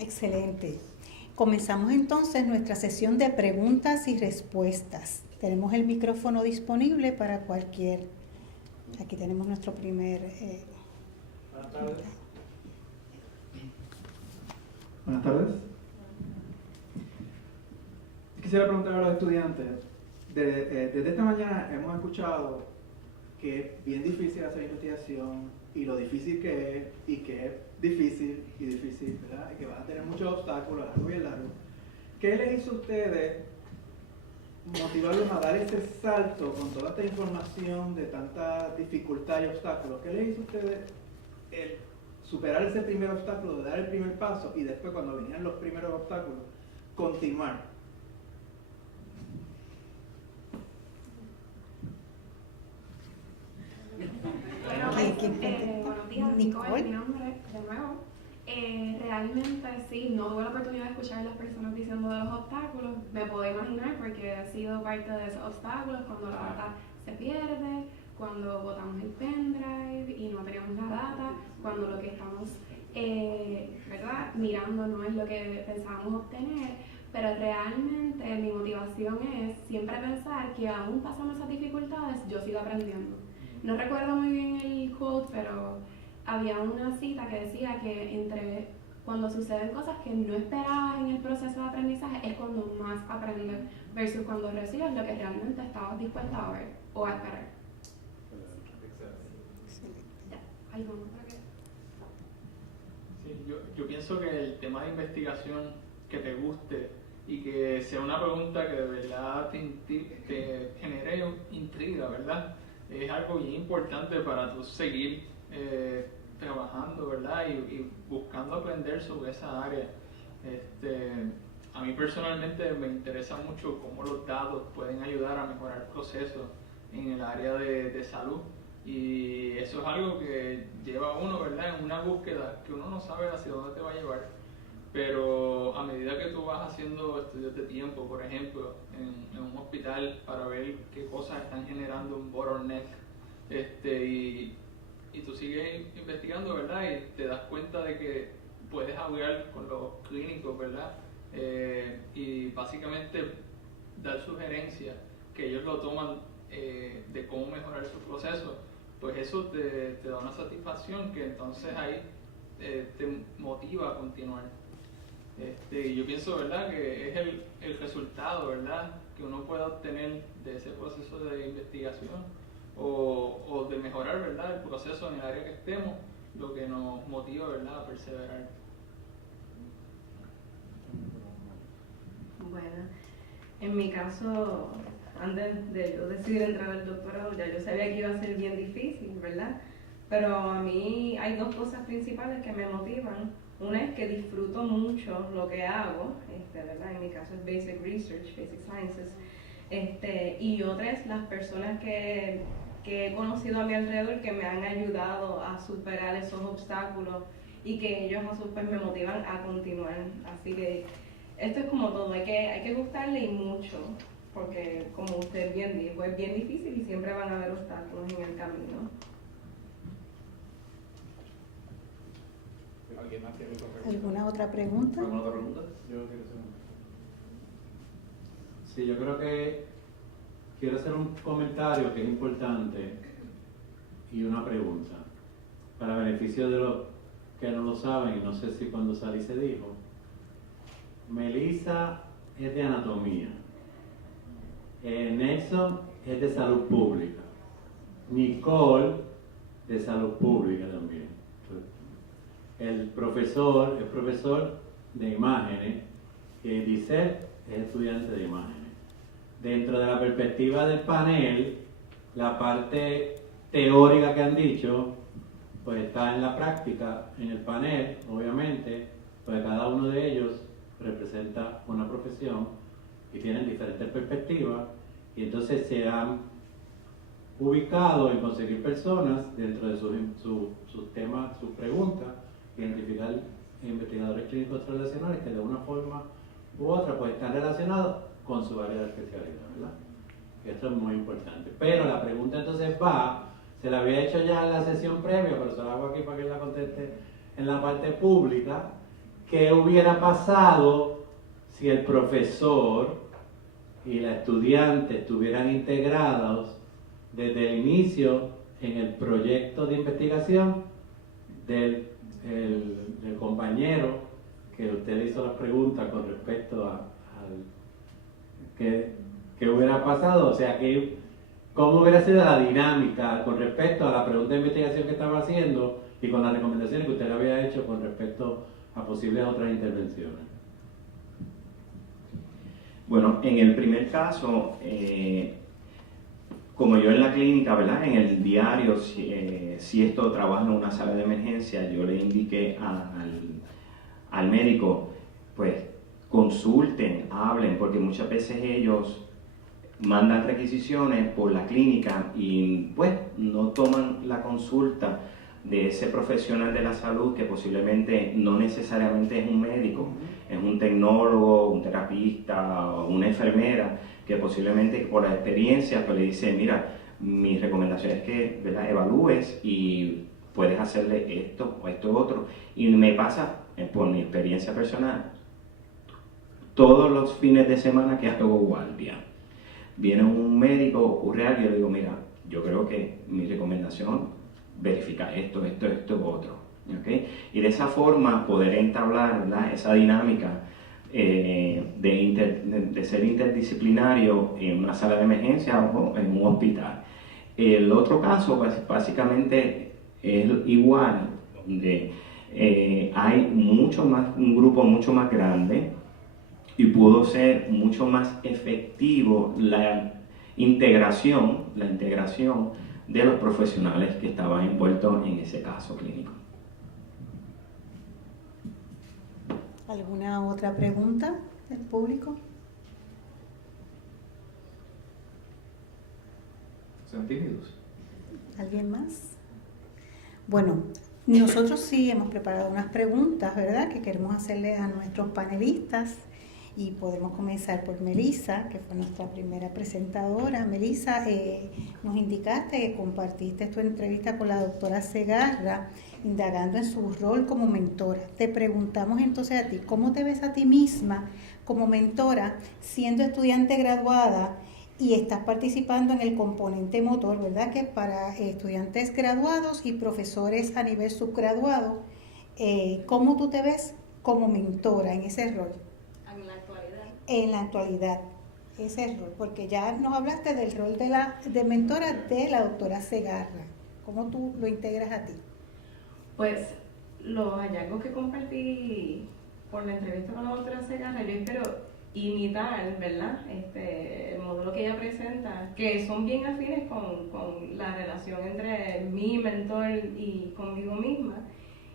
Excelente. Comenzamos entonces nuestra sesión de preguntas y respuestas. Tenemos el micrófono disponible para cualquier. Aquí tenemos nuestro primer. Buenas tardes. Buenas tardes. Quisiera preguntar a los estudiantes. Desde esta mañana hemos escuchado que es bien difícil hacer investigación y lo difícil que es y que es difícil, ¿verdad? Y que van a tener muchos obstáculos a largo y a largo. ¿Qué les hizo a ustedes motivarlos a dar ese salto con toda esta información de tanta dificultad y obstáculos? ¿Qué les hizo a ustedes el superar ese primer obstáculo, de dar el primer paso y después cuando venían los primeros obstáculos, continuar? Buenos días, Nicole, mi nombre, de nuevo. Realmente sí, no tuve la oportunidad de escuchar a las personas diciendo de los obstáculos. Me puedo imaginar porque he sido parte de esos obstáculos cuando la data se pierde, cuando botamos el pendrive y no tenemos la data, cuando lo que estamos ¿verdad? mirando no es lo que pensábamos obtener. Pero realmente mi motivación es siempre pensar que aún pasando esas dificultades, yo sigo aprendiendo. No recuerdo muy bien el quote, pero había una cita que decía que cuando suceden cosas que no esperabas en el proceso de aprendizaje es cuando más aprendes versus cuando recibes lo que realmente estabas dispuesta a ver o a esperar. Ya, ¿algo más para qué? Sí, yo pienso que el tema de investigación que te guste y que sea una pregunta que de verdad te genere intriga, ¿verdad? Es algo bien importante para tú seguir trabajando, ¿verdad? Y buscando aprender sobre esa área. A mí personalmente me interesa mucho cómo los datos pueden ayudar a mejorar procesos en el área de salud. Y eso es algo que lleva a uno, ¿verdad? En una búsqueda que uno no sabe hacia dónde te va a llevar. Pero a medida que tú vas haciendo estudios de tiempo, por ejemplo, en un hospital para ver qué cosas están generando un bottleneck, y tú sigues investigando, ¿verdad? Y te das cuenta de que puedes hablar con los clínicos, ¿verdad? Y básicamente dar sugerencias que ellos lo toman de cómo mejorar su proceso, pues eso te da una satisfacción que entonces ahí te motiva a continuar. Yo pienso, ¿verdad?, que es el resultado, ¿verdad?, que uno pueda obtener de ese proceso de investigación o de mejorar, ¿verdad?, el proceso en el área que estemos, lo que nos motiva, ¿verdad?, a perseverar. Bueno, en mi caso, antes de yo decidir entrar al doctorado, ya yo sabía que iba a ser bien difícil, ¿verdad? Pero a mí hay dos cosas principales que me motivan. Una es que disfruto mucho lo que hago, ¿verdad? En mi caso es Basic Research, Basic Sciences, y otra es las personas que he conocido a mi alrededor que me han ayudado a superar esos obstáculos y que ellos a su vez me motivan a continuar. Así que esto es como todo, hay que gustarle y mucho, porque como usted bien dijo, es bien difícil y siempre van a haber obstáculos en el camino. ¿Alguna otra pregunta? ¿Alguna otra pregunta? Sí, yo creo que quiero hacer un comentario que es importante y una pregunta. Para beneficio de los que no lo saben, y no sé si cuando salí se dijo, Melissa es de anatomía, Nelson es de salud pública, Nicole de salud pública también. El profesor es profesor de imágenes y Giselle es estudiante de imágenes. Dentro de la perspectiva del panel, la parte teórica que han dicho, pues está en la práctica, en el panel, obviamente, pues cada uno de ellos representa una profesión y tienen diferentes perspectivas, y entonces se han ubicado en conseguir personas dentro de sus temas, sus preguntas, identificar investigadores clínicos translacionales que de una forma u otra pues están relacionados con su área de especialidad, ¿verdad? Esto es muy importante. Pero la pregunta entonces se la había hecho ya en la sesión previa, pero se la hago aquí para que la conteste en la parte pública. ¿Qué hubiera pasado si el profesor y la estudiante estuvieran integrados desde el inicio en el proyecto de investigación del compañero que usted hizo las preguntas con respecto a qué hubiera pasado? O sea, ¿cómo hubiera sido la dinámica con respecto a la pregunta de investigación que estaba haciendo y con las recomendaciones que usted había hecho con respecto a posibles otras intervenciones? Bueno, en el primer caso, como yo en la clínica, ¿verdad? En el diario, si esto trabaja en una sala de emergencia, yo le indiqué al médico, pues consulten, hablen, porque muchas veces ellos mandan requisiciones por la clínica y pues no toman la consulta de ese profesional de la salud que posiblemente no necesariamente es un médico, es un tecnólogo, un terapista o una enfermera que posiblemente por la experiencia pues le dice, mira, mi recomendación es que, ¿verdad?, evalúes y puedes hacerle esto o esto otro. Y me pasa, por mi experiencia personal, todos los fines de semana que hago guardia, viene un médico, ocurre algo y yo le digo, mira, yo creo que mi recomendación verifica esto, otro, ¿okay? Y de esa forma poder entablar, ¿verdad?, esa dinámica de ser interdisciplinario en una sala de emergencia o en un hospital. El otro caso, pues, básicamente es igual, donde hay un grupo mucho más grande y pudo ser mucho más efectivo la integración de los profesionales que estaban envueltos en ese caso clínico. ¿Alguna otra pregunta del público? ¿Son tímidos? ¿Alguien más? Bueno, nosotros sí hemos preparado unas preguntas, ¿verdad?, que queremos hacerle a nuestros panelistas. Y podemos comenzar por Melissa, que fue nuestra primera presentadora. Melissa, nos indicaste que compartiste tu entrevista con la doctora Segarra, indagando en su rol como mentora. Te preguntamos entonces a ti, ¿cómo te ves a ti misma como mentora, siendo estudiante graduada y estás participando en el componente motor, ¿verdad?, que es para estudiantes graduados y profesores a nivel subgraduado? ¿Cómo tú te ves como mentora en ese rol? En la actualidad, ese rol, porque ya nos hablaste del rol de mentora de la doctora Segarra. ¿Cómo tú lo integras a ti? Pues los hallazgos que compartí por la entrevista con la doctora Segarra, yo espero imitar, ¿verdad?, el módulo que ella presenta, que son bien afines con la relación entre mi mentor y conmigo misma.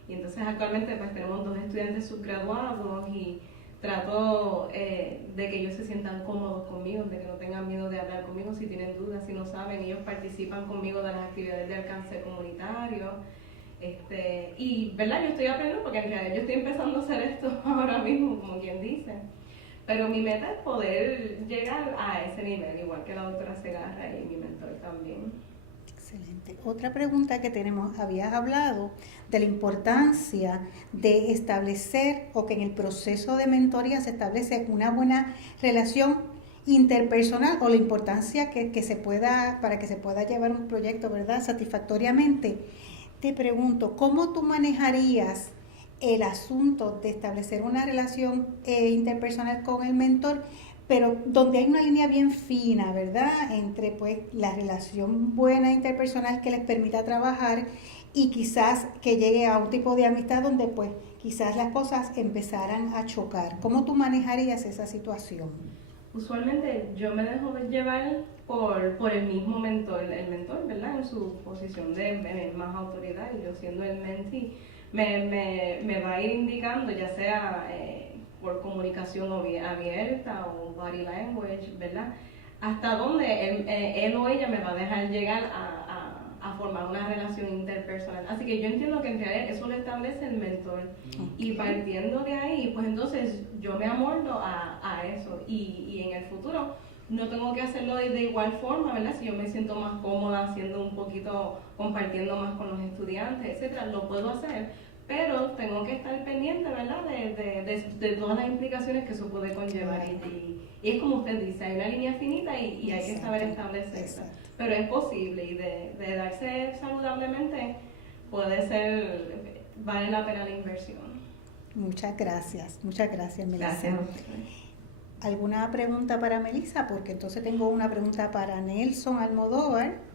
Y entonces actualmente pues tenemos 2 estudiantes subgraduados y trato de que ellos se sientan cómodos conmigo, de que no tengan miedo de hablar conmigo si tienen dudas, si no saben. Ellos participan conmigo de las actividades de alcance comunitario. Y, ¿verdad?, yo estoy aprendiendo porque en realidad yo estoy empezando a hacer esto ahora mismo, como quien dice. Pero mi meta es poder llegar a ese nivel, igual que la doctora Segarra y mi mentor también. Excelente. Otra pregunta que tenemos, habías hablado de la importancia de establecer o que en el proceso de mentoría se establece una buena relación interpersonal o la importancia que se pueda, para que se pueda llevar un proyecto, ¿verdad?, satisfactoriamente. Te pregunto, ¿cómo tú manejarías el asunto de establecer una relación interpersonal con el mentor, pero donde hay una línea bien fina, ¿verdad?, entre pues la relación buena interpersonal que les permita trabajar y quizás que llegue a un tipo de amistad donde pues quizás las cosas empezaran a chocar. ¿Cómo tú manejarías esa situación? Usualmente yo me dejo llevar por el mismo mentor, el mentor, ¿verdad? En su posición de más autoridad, y yo siendo el mentee, me va a ir indicando, ya sea por comunicación abierta o body language, ¿verdad? Hasta dónde él o ella me va a dejar llegar a formar una relación interpersonal. Así que yo entiendo que en realidad eso lo establece el mentor. Y partiendo de ahí, pues entonces yo me amoldo a eso. Y en el futuro no tengo que hacerlo de igual forma, ¿verdad? Si yo me siento más cómoda haciendo un poquito, compartiendo más con los estudiantes, etcétera, lo puedo hacer. Pero tengo que estar pendiente, ¿verdad? De todas las implicaciones que eso puede conllevar. Y es como usted dice, hay una línea finita y hay que saber establecerla. Pero es posible, y de darse saludablemente puede ser, vale la pena la inversión. Muchas gracias, Melissa. Gracias. ¿Alguna pregunta para Melissa? Porque entonces tengo una pregunta para Nelson Almodóvar.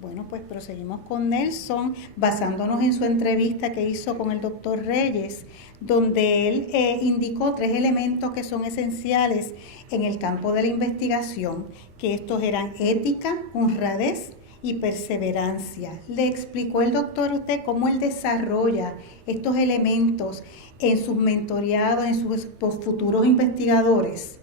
Bueno, pues proseguimos con Nelson, basándonos en su entrevista que hizo con el doctor Reyes, donde él indicó 3 elementos que son esenciales en el campo de la investigación, que estos eran ética, honradez y perseverancia. ¿Le explicó el doctor a usted cómo él desarrolla estos elementos en sus mentoreados, en sus futuros investigadores?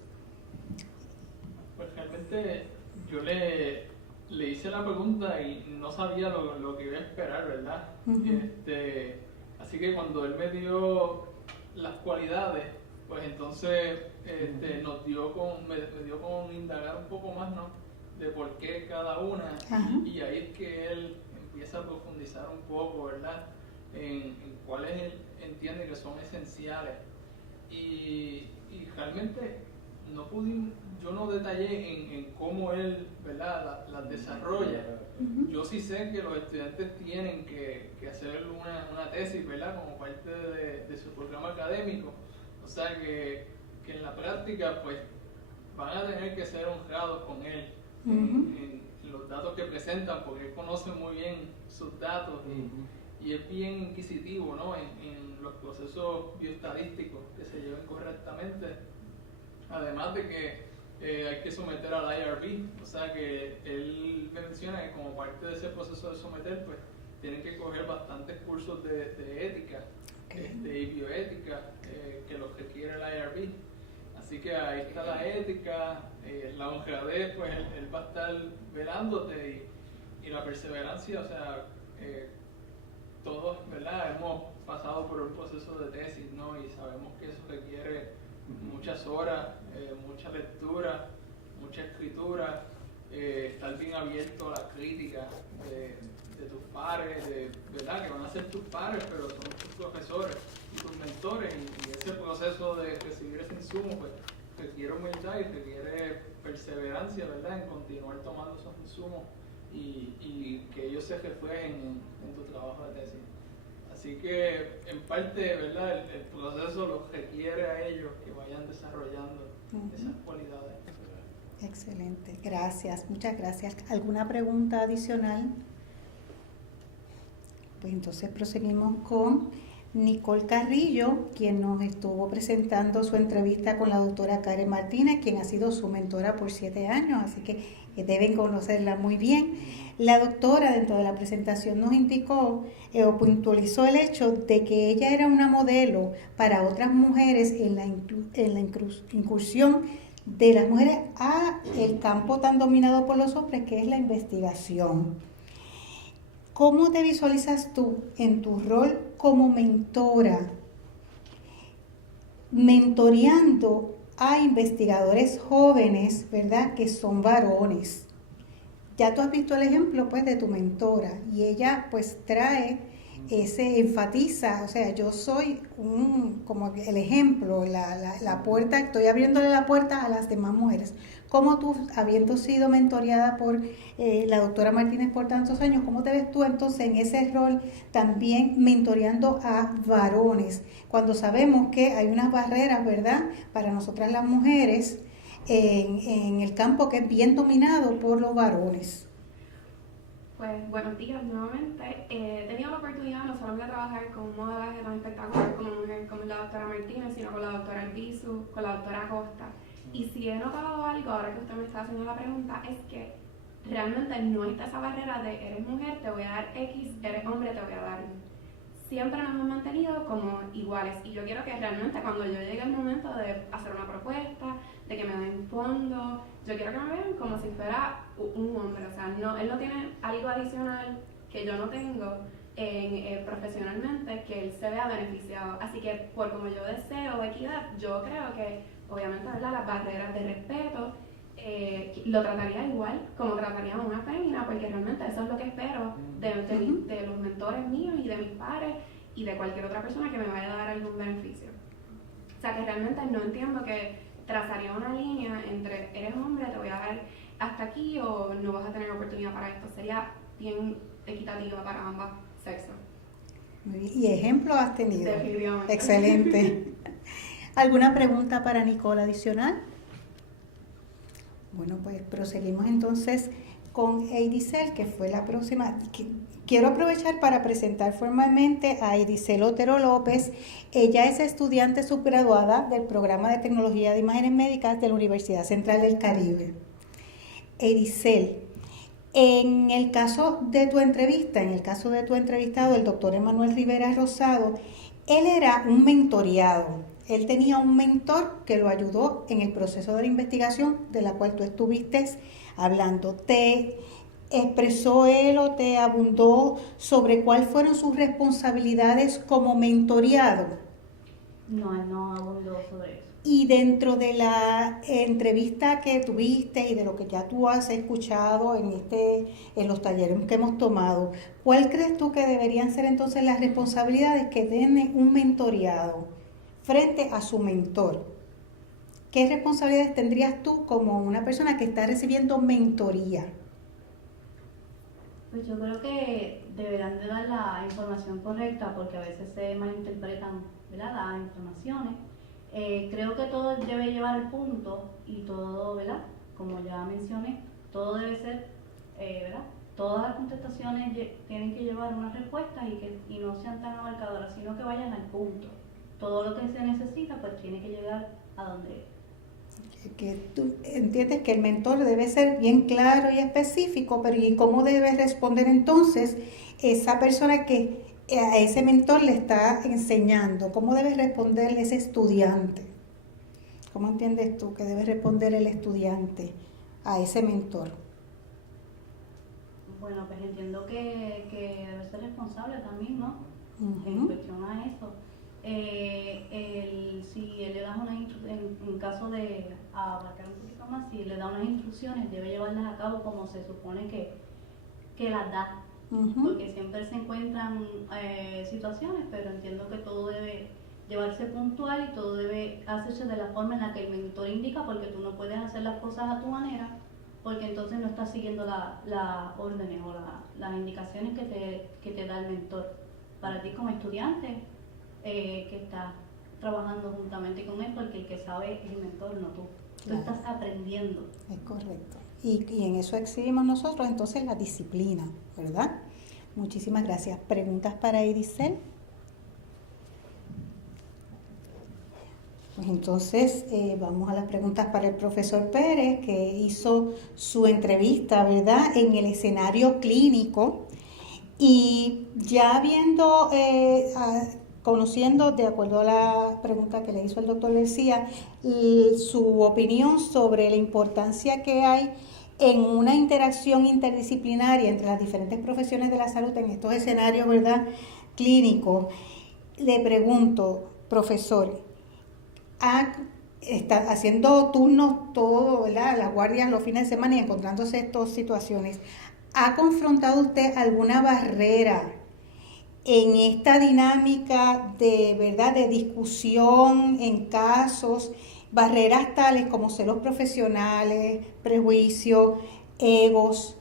Pues realmente yo le hice la pregunta y no sabía lo que iba a esperar, ¿verdad? Así que cuando él me dio las cualidades, pues entonces me dio con indagar un poco más, ¿no? De por qué cada una. Ajá. Y ahí es que él empieza a profundizar un poco, ¿verdad? En cuáles él entiende que son esenciales. Y realmente yo no detallé en cómo él, ¿verdad?, las desarrolla. Yo sí sé que los estudiantes tienen que hacer una tesis, ¿verdad?, como parte de su programa académico. O sea que en la práctica pues van a tener que ser honrados con él en los datos que presentan, porque él conoce muy bien sus datos y es bien inquisitivo, ¿no?, en los procesos bioestadísticos que se lleven correctamente. Además de que hay que someter al IRB, o sea que él menciona que como parte de ese proceso de someter, pues tienen que coger bastantes cursos de ética y bioética que los requiere el IRB. Así que ahí está la ética, la honradez, pues él va a estar velándote, y la perseverancia, o sea, todos, ¿verdad?, hemos pasado por un proceso de tesis, ¿no? Y sabemos que eso requiere muchas horas, mucha lectura, mucha escritura, estar bien abierto a la crítica de tus pares, ¿verdad?, que van a ser tus pares, pero son tus profesores y tus mentores, y ese proceso de recibir ese insumo pues requiere humildad y requiere perseverancia, ¿verdad?, en continuar tomando esos insumos y que ellos se reflejen en tu trabajo de tesis. Así que en parte, ¿verdad?, el proceso los requiere a ellos que vayan desarrollando esas cualidades. Excelente, gracias, muchas gracias. ¿Alguna pregunta adicional? Pues entonces proseguimos con Nicole Carrillo, quien nos estuvo presentando su entrevista con la doctora Karen Martínez, quien ha sido su mentora por 7 años, así que deben conocerla muy bien. La doctora, dentro de la presentación, nos indicó o puntualizó el hecho de que ella era una modelo para otras mujeres en la incursión de las mujeres a el campo tan dominado por los hombres, que es la investigación. ¿Cómo te visualizas tú en tu rol como mentora, mentoreando a investigadores jóvenes, ¿verdad?, que son varones? Ya tú has visto el ejemplo pues de tu mentora, y ella pues enfatiza, o sea, yo soy como el ejemplo, la puerta, estoy abriéndole la puerta a las demás mujeres. ¿Cómo tú, habiendo sido mentoreada por la doctora Martínez por tantos años, cómo te ves tú entonces en ese rol también mentoreando a varones, cuando sabemos que hay unas barreras, ¿verdad?, para nosotras las mujeres en el campo que es bien dominado por los varones? Pues buenos días nuevamente. He tenido la oportunidad no solamente de trabajar con un modelaje tan espectacular como mujer como la doctora Martínez, sino con la doctora Albizu, con la doctora Costa. Y si he notado algo, ahora que usted me está haciendo la pregunta, es que realmente no está esa barrera de eres mujer, te voy a dar X, eres hombre, te voy a dar Y. Siempre nos hemos mantenido como iguales. Y yo quiero que realmente cuando yo llegue el momento de hacer una propuesta, de que me den fondo, yo quiero que me vean como si fuera un hombre. O sea, no, él no tiene algo adicional que yo no tengo profesionalmente, que él se vea beneficiado. Así que por como yo deseo equidad, yo creo que obviamente, ¿verdad?, las barreras de respeto lo trataría igual como trataría a una fémina, porque realmente eso es lo que espero de los mentores míos y de mis pares y de cualquier otra persona que me vaya a dar algún beneficio. O sea, que realmente no entiendo que trazaría una línea entre eres hombre, te voy a dar hasta aquí o no vas a tener oportunidad para esto. Sería bien equitativa para ambos sexos. Y ejemplo has tenido. Definitivamente. Excelente. ¿Alguna pregunta para Nicole adicional? Bueno, pues proseguimos entonces con Eidicel, que fue la próxima. Quiero aprovechar para presentar formalmente a Eidicel Otero López. Ella es estudiante subgraduada del programa de Tecnología de Imágenes Médicas de la Universidad Central del Caribe. Eidicel, en el caso de tu entrevista, en el caso de tu entrevistado, el doctor Emanuel Rivera Rosado, él era un mentoreado. Él tenía un mentor que lo ayudó en el proceso de la investigación de la cual tú estuviste hablando. ¿Te expresó él o te abundó sobre cuáles fueron sus responsabilidades como mentoreado? No, él no abundó sobre eso. Y dentro de la entrevista que tuviste y de lo que ya tú has escuchado en los talleres que hemos tomado, ¿cuál crees tú que deberían ser entonces las responsabilidades que tiene un mentoreado frente a su mentor? ¿Qué responsabilidades tendrías tú como una persona que está recibiendo mentoría? Pues yo creo que deberán de dar la información correcta porque a veces se malinterpretan, ¿verdad?, las informaciones. Creo que todo debe llevar al punto y todo, ¿verdad?, como ya mencioné, todo debe ser, ¿verdad?, todas las contestaciones tienen que llevar una respuesta y no sean tan abarcadoras, sino que vayan al punto. Todo lo que se necesita pues tiene que llegar a donde Que tú entiendes que el mentor debe ser bien claro y específico, pero ¿y cómo debe responder entonces esa persona que a ese mentor le está enseñando? ¿Cómo debe responder ese estudiante? ¿Cómo entiendes tú que debe responder el estudiante a ese mentor? Bueno, pues entiendo que debe ser responsable también, ¿no? Uh-huh. En cuestión a eso. Si él le da en caso de abarcar un poquito más, si le da unas instrucciones, debe llevarlas a cabo como se supone que las da. Uh-huh. Porque siempre se encuentran situaciones, pero entiendo que todo debe llevarse puntual y todo debe hacerse de la forma en la que el mentor indica, porque tú no puedes hacer las cosas a tu manera, porque entonces no estás siguiendo las órdenes o las indicaciones que te da el mentor. Para ti como estudiante, que estás trabajando juntamente con él, porque el que sabe es el mentor, no tú. Tú estás aprendiendo. Es correcto. Y en eso exhibimos nosotros entonces la disciplina, ¿verdad? Muchísimas gracias. ¿Preguntas para Eidicel? Pues entonces vamos a las preguntas para el profesor Pérez, que hizo su entrevista, ¿verdad?, en el escenario clínico. Y ya viendo, conociendo, de acuerdo a la pregunta que le hizo el doctor García, su opinión sobre la importancia que hay en una interacción interdisciplinaria entre las diferentes profesiones de la salud en estos escenarios, ¿verdad?, clínicos, le pregunto, profesor, está haciendo turnos todo, ¿verdad?, las guardias los fines de semana y encontrándose estas situaciones, ¿ha confrontado usted alguna barrera en esta dinámica de, ¿verdad?, de discusión en casos, barreras tales como celos profesionales, prejuicios, egos,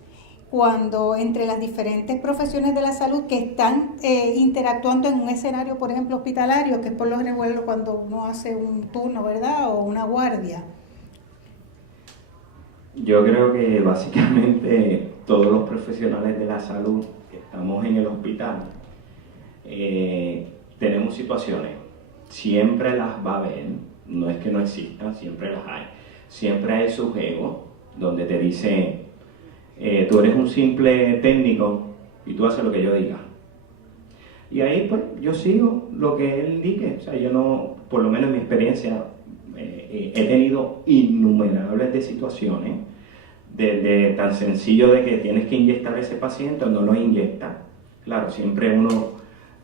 cuando entre las diferentes profesiones de la salud que están interactuando en un escenario, por ejemplo, hospitalario, que es por lo general cuando uno hace un turno, ¿verdad?, o una guardia? Yo creo que básicamente todos los profesionales de la salud que estamos en el hospital, tenemos situaciones, siempre las va a haber, no es que no existan, siempre las hay. Siempre hay sujetos donde te dicen, tú eres un simple técnico y tú haces lo que yo diga. Y ahí pues yo sigo lo que él indique. O sea, yo no, por lo menos en mi experiencia, he tenido innumerables de situaciones, desde tan sencillo de que tienes que inyectar a ese paciente o no lo inyecta. Claro, siempre uno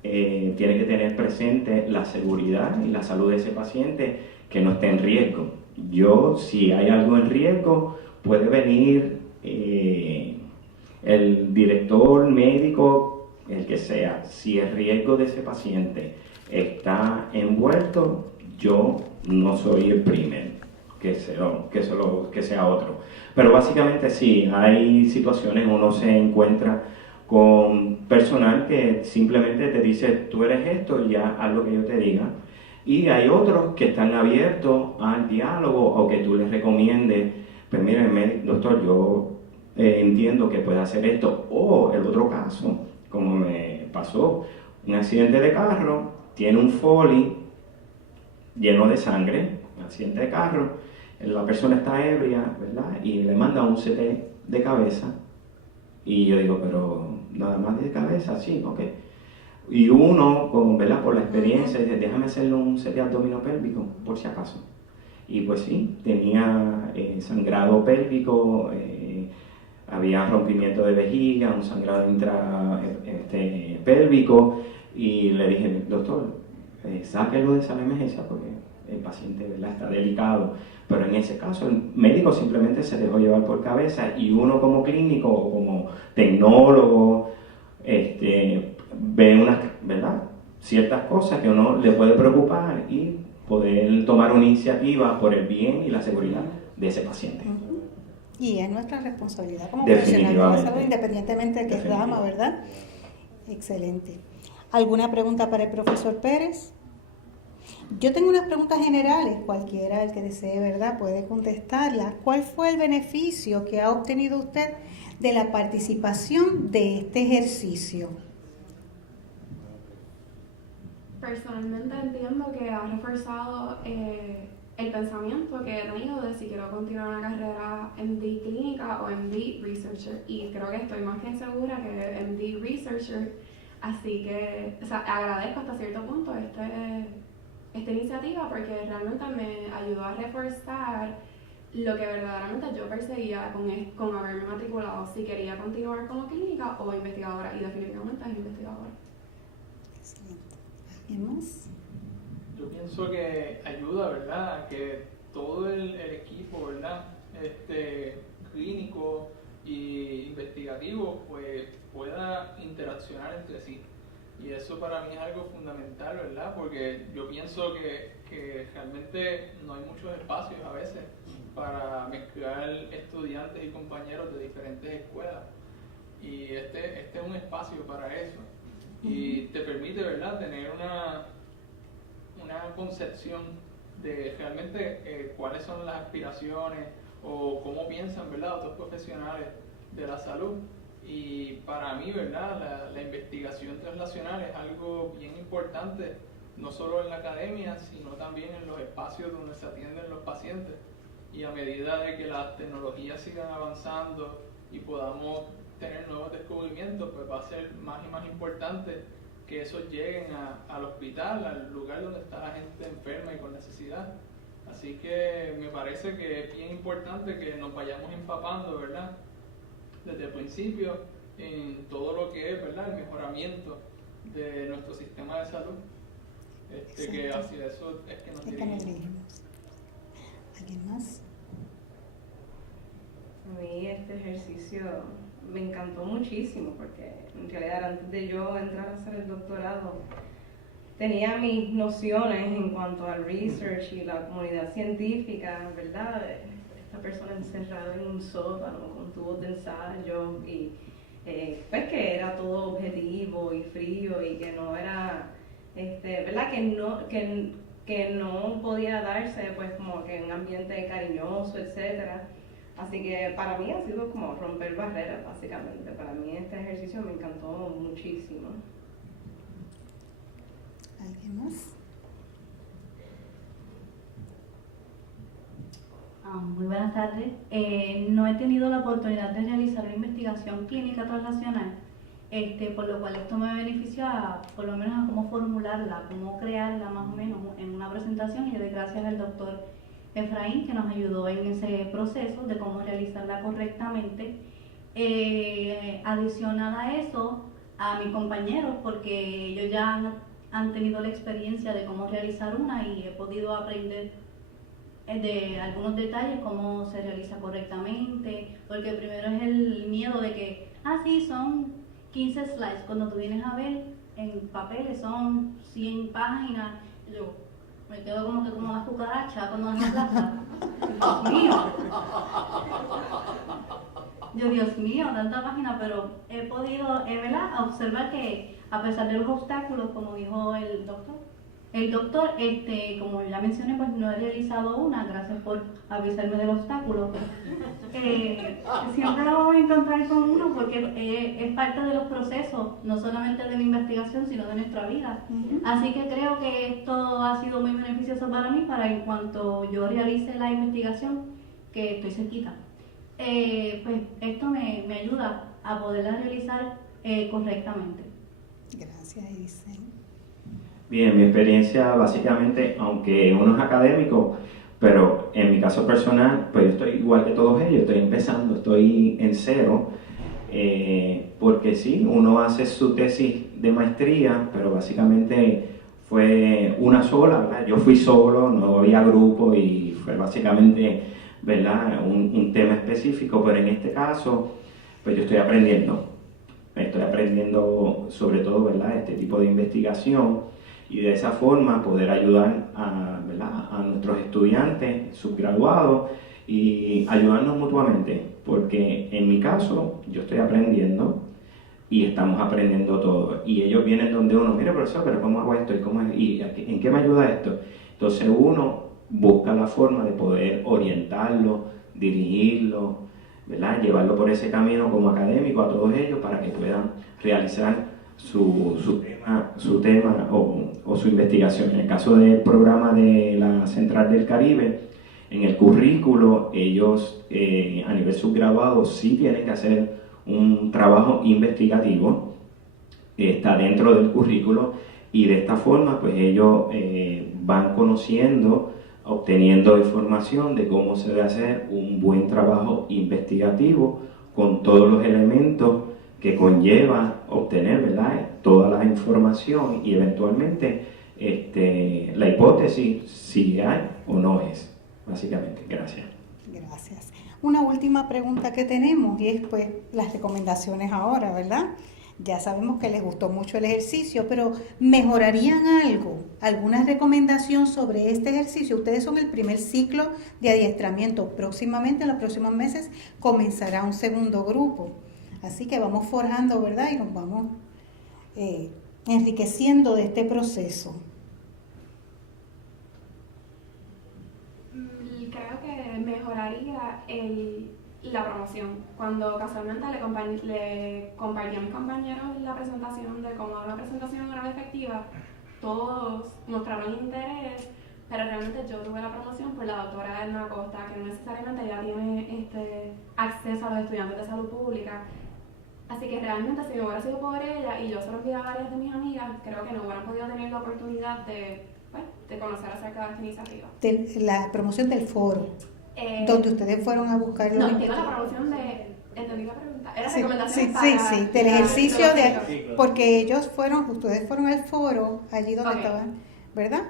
tiene que tener presente la seguridad y la salud de ese paciente, que no esté en riesgo. Yo, si hay algo en riesgo, puede venir el director médico, el que sea. Si el riesgo de ese paciente está envuelto, yo no soy el primero, que sea otro. Pero básicamente sí, hay situaciones, uno se encuentra con personal que simplemente te dice, tú eres esto y ya haz lo que yo te diga. Y hay otros que están abiertos al diálogo o que tú les recomiendes, pues mire, doctor, yo entiendo que puede hacer esto. O el otro caso, como me pasó, un accidente de carro, tiene un folio lleno de sangre, un accidente de carro, la persona está ebria, ¿verdad? Y le manda un CT de cabeza. Y yo digo, pero nada más de cabeza, sí, ok. Y uno, ¿verdad? Por la experiencia, dice, déjame hacerle un CT abdominopélvico, por si acaso. Y pues sí, tenía sangrado pélvico, había rompimiento de vejiga, un sangrado pélvico, y le dije, doctor, sáquelo de sala de emergencia porque el paciente, ¿verdad?, está delicado. Pero en ese caso el médico simplemente se dejó llevar por cabeza, y uno como clínico o como tecnólogo ve unas, ¿verdad?, ciertas cosas que uno le puede preocupar y poder tomar una iniciativa por el bien y la seguridad de ese paciente. Y es nuestra responsabilidad como profesional de la salud, independientemente de qué rama, ¿verdad? Excelente. ¿Alguna pregunta para el profesor Pérez? Yo tengo unas preguntas generales, cualquiera el que desee, ¿verdad?, puede contestarlas. ¿Cuál fue el beneficio que ha obtenido usted de la participación de este ejercicio? Personalmente entiendo que ha reforzado el pensamiento que he tenido de si quiero continuar una carrera MD clínica o MD researcher, y creo que estoy más que segura que MD researcher, así que agradezco hasta cierto punto esta iniciativa porque realmente me ayudó a reforzar lo que verdaderamente yo perseguía con haberme matriculado, si quería continuar como clínica o investigadora, y definitivamente es investigadora. Excelente. ¿Alguien más? Yo pienso que ayuda, ¿verdad?, que todo el equipo, ¿verdad?, clínico y investigativo, pues pueda interaccionar entre sí. Y eso para mí es algo fundamental, ¿verdad?, porque yo pienso que realmente no hay muchos espacios a veces para mezclar estudiantes y compañeros de diferentes escuelas. Y este es un espacio para eso. Y te permite, ¿verdad?, tener una concepción de realmente cuáles son las aspiraciones o cómo piensan, ¿verdad?, otros profesionales de la salud. Y para mí, ¿verdad?, la investigación translacional es algo bien importante, no solo en la academia, sino también en los espacios donde se atienden los pacientes. Y a medida de que las tecnologías sigan avanzando y podamos tener nuevos descubrimientos, pues va a ser más y más importante que esos lleguen al hospital, al lugar donde está la gente enferma y con necesidad. Así que me parece que es bien importante que nos vayamos empapando, ¿verdad?, desde el principio en todo lo que es, ¿verdad?, el mejoramiento de nuestro sistema de salud, que hacia eso es que nos dirigimos. ¿Alguien más? A mí este ejercicio me encantó muchísimo porque en realidad antes de yo entrar a hacer el doctorado tenía mis nociones en cuanto al research y la comunidad científica, ¿verdad? Esta persona encerrada en un sótano con tubos de ensayo y pues que era todo objetivo y frío y que no era, ¿verdad? Que no podía darse pues como que un ambiente cariñoso, etcétera. Así que para mí ha sido como romper barreras, básicamente. Para mí este ejercicio me encantó muchísimo. ¿Alguien más? Muy buenas tardes. No he tenido la oportunidad de realizar una investigación clínica translacional, por lo cual esto me beneficia por lo menos a cómo formularla, cómo crearla más o menos en una presentación, y le doy gracias al doctor Efraín que nos ayudó en ese proceso de cómo realizarla correctamente. Adicional a eso, a mis compañeros, porque ellos ya han tenido la experiencia de cómo realizar una y he podido aprender de algunos detalles, cómo se realiza correctamente, porque primero es el miedo de que, sí, son 15 slides, cuando tú vienes a ver en papeles son 100 páginas, yo me quedo como que como las cucarachas cuando dan la plaza. Dios mío. Dios mío, tanta página, pero he podido, ¿verdad?, observar que a pesar de los obstáculos, como dijo el doctor, como ya mencioné, pues no he realizado una, gracias por avisarme del obstáculo. Siempre lo vamos a encontrar con uno porque es parte de los procesos, no solamente de la investigación, sino de nuestra vida. Así que creo que esto ha sido muy beneficioso para mí, para en cuanto yo realice la investigación, que estoy cerquita. Pues esto me ayuda a poderla realizar correctamente. Gracias, Edison. Bien, mi experiencia básicamente, aunque uno es académico, pero en mi caso personal, pues yo estoy igual que todos ellos, estoy empezando, estoy en cero, porque sí, uno hace su tesis de maestría, pero básicamente fue una sola, ¿verdad? Yo fui solo, no había grupo y fue básicamente, ¿verdad?, un tema específico, pero en este caso, pues yo estoy aprendiendo sobre todo, ¿verdad?, este tipo de investigación, y de esa forma poder ayudar a nuestros estudiantes subgraduados y ayudarnos mutuamente, porque en mi caso yo estoy aprendiendo y estamos aprendiendo todos, y ellos vienen donde uno, mire profesor, pero ¿cómo hago esto? ¿Y en qué me ayuda esto? Entonces uno busca la forma de poder orientarlo, dirigirlo, ¿verdad?, llevarlo por ese camino como académico a todos ellos para que puedan realizar su tema o su investigación. En el caso del programa de la Central del Caribe, en el currículo, ellos a nivel subgraduado sí tienen que hacer un trabajo investigativo, está dentro del currículo, y de esta forma pues ellos van conociendo, obteniendo información de cómo se debe hacer un buen trabajo investigativo con todos los elementos que conlleva obtener, ¿verdad?, toda la información y eventualmente la hipótesis si hay o no es, básicamente. Gracias. Gracias. Una última pregunta que tenemos, y es pues las recomendaciones ahora, ¿verdad? Ya sabemos que les gustó mucho el ejercicio, pero ¿mejorarían algo? ¿Alguna recomendación sobre este ejercicio? Ustedes son el primer ciclo de adiestramiento. Próximamente, en los próximos meses, comenzará un segundo grupo. Así que vamos forjando, ¿verdad? Y nos vamos enriqueciendo de este proceso. Creo que mejoraría la promoción. Cuando casualmente le compartí a mis compañeros la presentación de cómo una presentación oral efectiva, todos mostraron interés, pero realmente yo tuve la promoción por la doctora Edna Acosta, que no necesariamente ya tiene acceso a los estudiantes de salud pública. Así que realmente si no hubiera sido por ella, y yo se lo envié a varias de mis amigas, creo que no hubieran podido tener la oportunidad de conocer acerca de esta iniciativa. La promoción del foro, donde ustedes fueron a buscar No, entiendo la promoción de... ¿Entendí la pregunta? Era recomendaciones sí, del ejercicio porque ustedes fueron al foro, allí donde estaban, ¿verdad?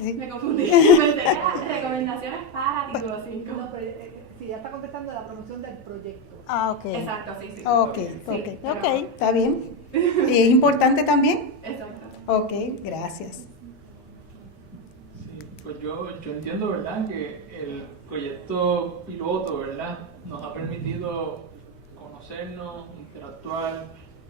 Sí. Me confundí. Era recomendaciones para título 5. No, pero si ya está contestando la promoción del proyecto. Ok. Exacto, sí. Ok, está bien. ¿Y es importante también? Exacto. Ok, gracias. Sí, pues yo entiendo, ¿verdad?, que el proyecto piloto, ¿verdad?, nos ha permitido conocernos, interactuar,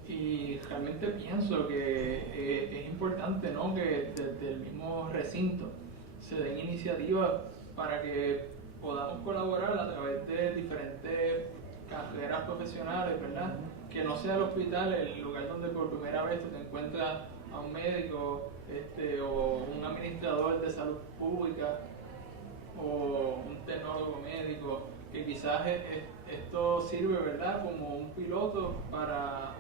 y realmente pienso que es importante, ¿no?, que desde el mismo recinto se den iniciativas para que podamos colaborar a través de diferentes carreras profesionales, ¿verdad? Que no sea el hospital el lugar donde por primera vez tú te encuentras a un médico o un administrador de salud pública o un tecnólogo médico, que quizás esto sirve, ¿verdad?, como un piloto para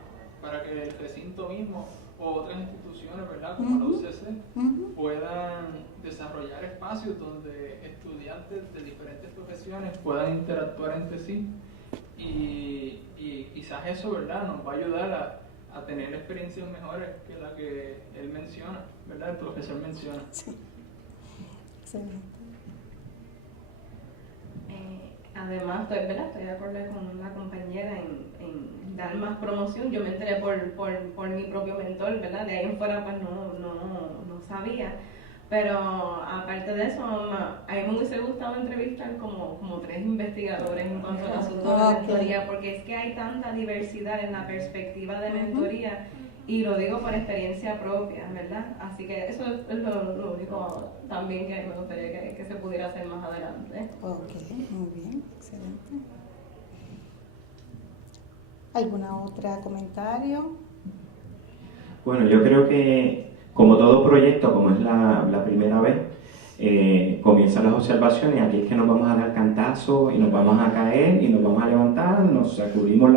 que el recinto mismo o otras instituciones, ¿verdad?, como la UCC, puedan desarrollar espacios donde estudiantes de diferentes profesiones puedan interactuar entre sí y quizás eso, ¿verdad?, nos va a ayudar a tener experiencias mejores que la que él menciona, ¿verdad?, el profesor menciona. Sí. Excelente. Además, estoy de acuerdo con la compañera en dar más promoción. Yo me enteré por mi propio mentor, ¿verdad? De ahí en fuera pues no sabía. Pero aparte de eso, a mí me hubiese gustado entrevistar como 3 investigadores en cuanto al asunto de la mentoría, porque es que hay tanta diversidad en la perspectiva de mentoría, y lo digo por experiencia propia, ¿verdad? Así que eso es lo único también que me gustaría que se pudiera hacer más adelante. Ok, muy bien, excelente. ¿Alguna otra comentario? Bueno, yo creo que como todo proyecto, como es la primera vez, comienzan las observaciones. Aquí es que nos vamos a dar cantazos y nos vamos a caer y nos vamos a levantar, nos sacudimos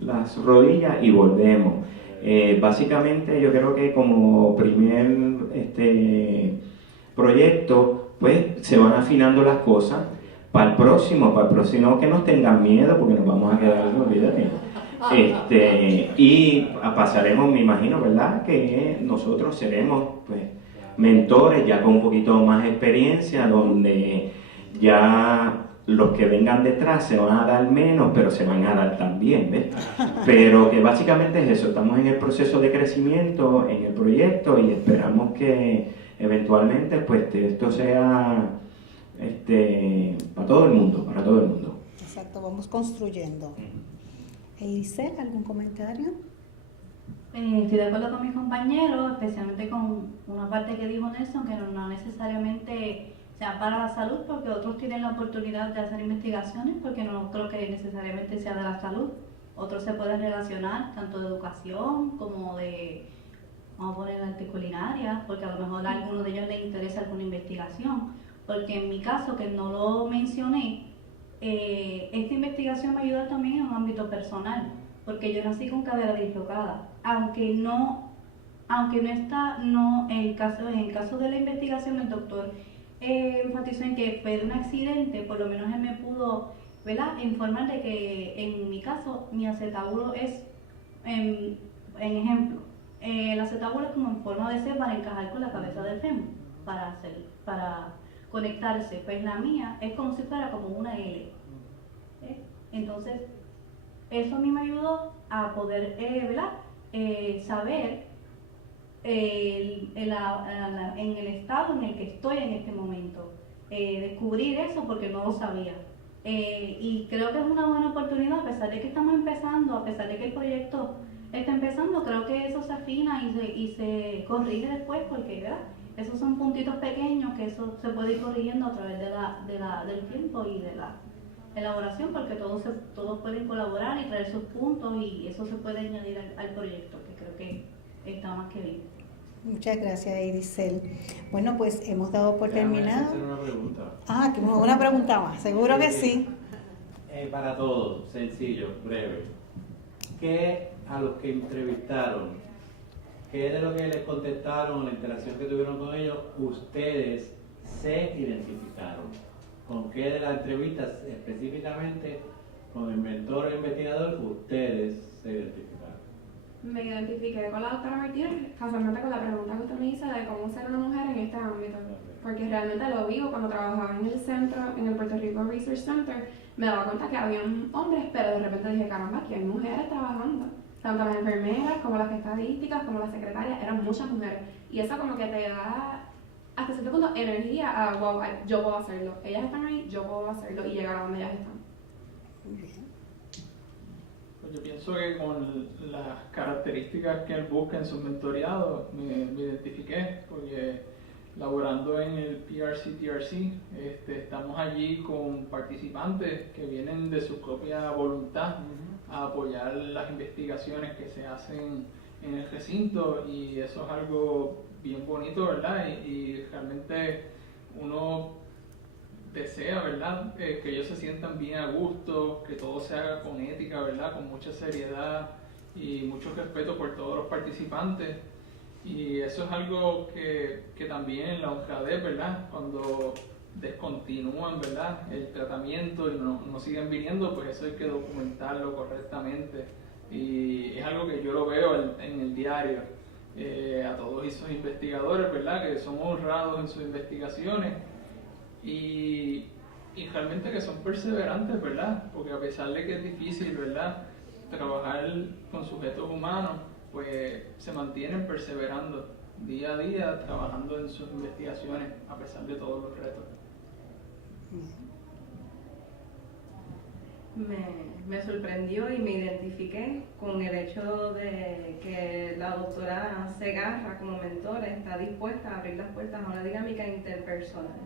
las rodillas y volvemos. Básicamente yo creo que como primer proyecto, pues se van afinando las cosas para el próximo que nos tengan miedo, porque nos vamos a quedar, olvídate. Y pasaremos, me imagino, ¿verdad?, que nosotros seremos pues mentores ya con un poquito más experiencia, donde ya los que vengan detrás se van a dar menos, pero se van a dar también, ¿ves? Pero que básicamente es eso, estamos en el proceso de crecimiento en el proyecto y esperamos que eventualmente pues esto sea para todo el mundo. Exacto, vamos construyendo. Elisel, ¿algún comentario? Estoy de acuerdo con mis compañeros, especialmente con una parte que dijo Nelson, que no necesariamente sea para la salud, porque otros tienen la oportunidad de hacer investigaciones, porque no creo que necesariamente sea de la salud. Otros se pueden relacionar tanto de educación como de, vamos a poner, arte culinaria, porque a lo mejor a alguno de ellos les interesa alguna investigación. Porque en mi caso, que no lo mencioné, esta investigación me ayudó también en un ámbito personal, porque yo nací con cadera dislocada, aunque en el caso de la investigación el doctor enfatizó en que fue de un accidente. Por lo menos él me pudo, ¿verdad?, informar de que en mi caso mi acetábulo es, en ejemplo, el acetábulo es como en forma de C para encajar con la cabeza del fémur, para conectarse. Pues la mía es como si fuera como una L. Entonces, eso a mí me ayudó a poder, ¿verdad?, saber en el estado en el que estoy en este momento, descubrir eso porque no lo sabía, y creo que es una buena oportunidad, a pesar de que estamos empezando, a pesar de que el proyecto está empezando. Creo que eso se afina y se corrige después, porque, ¿verdad?, esos son puntitos pequeños que eso se puede ir corrigiendo a través del tiempo y de la elaboración, porque todos pueden colaborar y traer sus puntos, y eso se puede añadir al proyecto, que creo que está más que bien. Muchas gracias, Elisel. Bueno, pues hemos dado por terminado. Hacer una pregunta. Que una pregunta más, seguro que sí. Para todos, sencillo, breve. ¿Qué a los que entrevistaron, qué de lo que les contestaron, la interacción que tuvieron con ellos, ustedes se identificaron? ¿Con qué de las entrevistas específicamente, con el mentor o investigador, ustedes se identificaron? Me identifiqué con la doctora Martínez, casualmente con la pregunta que usted me hizo de cómo ser una mujer en este ámbito, porque realmente lo vivo. Cuando trabajaba en el centro, en el Puerto Rico Research Center, me daba cuenta que habían hombres, pero de repente dije, caramba, aquí hay mujeres trabajando. Tanto las enfermeras como las estadísticas, como las secretarias, eran muchas mujeres. Y eso como que te da, hasta cierto punto, energía a, wow, yo puedo hacerlo. Ellas están ahí, yo puedo hacerlo y llegar a donde ellas están. Muy bien. Pues yo pienso que con las características que él busca en sus mentoreados me identifiqué, porque laborando en el PRC-TRC. Estamos allí con participantes que vienen de su propia voluntad a apoyar las investigaciones que se hacen en el recinto, y eso es algo bien bonito, ¿verdad? Y realmente uno desea, ¿verdad?, que ellos se sientan bien a gusto, que todo se haga con ética, ¿verdad?, con mucha seriedad y mucho respeto por todos los participantes. Y eso es algo que también en la honradez, ¿verdad?, cuando descontinúan, ¿verdad?, el tratamiento y no siguen viniendo, pues eso hay que documentarlo correctamente. Y es algo que yo lo veo en el diario, a todos esos investigadores, ¿verdad?, que son honrados en sus investigaciones y realmente que son perseverantes, ¿verdad?, porque a pesar de que es difícil, ¿verdad?, trabajar con sujetos humanos, pues se mantienen perseverando día a día, trabajando en sus investigaciones a pesar de todos los retos. Me sorprendió y me identifiqué con el hecho de que la doctora Segarra como mentora está dispuesta a abrir las puertas a una dinámica interpersonal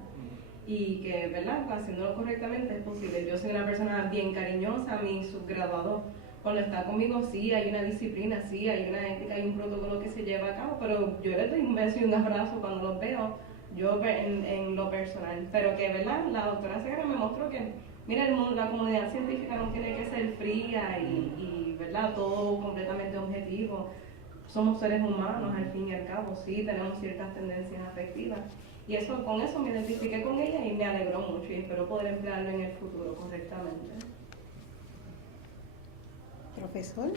y que, ¿verdad?, haciéndolo correctamente es posible. Yo soy una persona bien cariñosa, mi subgraduado cuando está conmigo sí hay una disciplina, sí hay una ética, hay un protocolo que se lleva a cabo, pero yo les doy un beso y un abrazo cuando los veo, yo en lo personal. Pero que, ¿verdad?, la doctora Segarra me mostró que, mira, el mundo, la comunidad científica no tiene que ser fría y ¿verdad?, todo completamente objetivo. Somos seres humanos al fin y al cabo, sí, tenemos ciertas tendencias afectivas. Y eso, con eso me identifiqué con ella y me alegró mucho y espero poder emplearlo en el futuro correctamente. Profesor.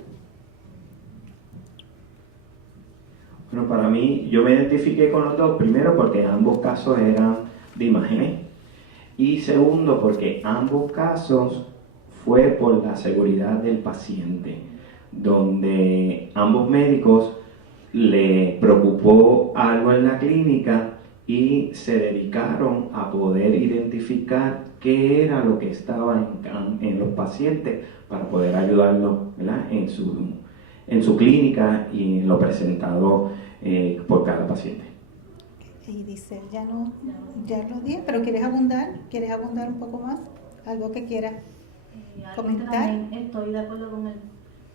Bueno, para mí, yo me identifiqué con los dos, primero porque ambos casos eran de imágenes, y segundo porque ambos casos fue por la seguridad del paciente, donde ambos médicos le preocupó algo en la clínica y se dedicaron a poder identificar qué era lo que estaba en los pacientes para poder ayudarlos, ¿verdad?, en su clínica y en lo presentado por cada paciente. Y dice, ya lo dije, pero ¿quieres abundar un poco más? ¿Algo que quieras comentar? También estoy de acuerdo con el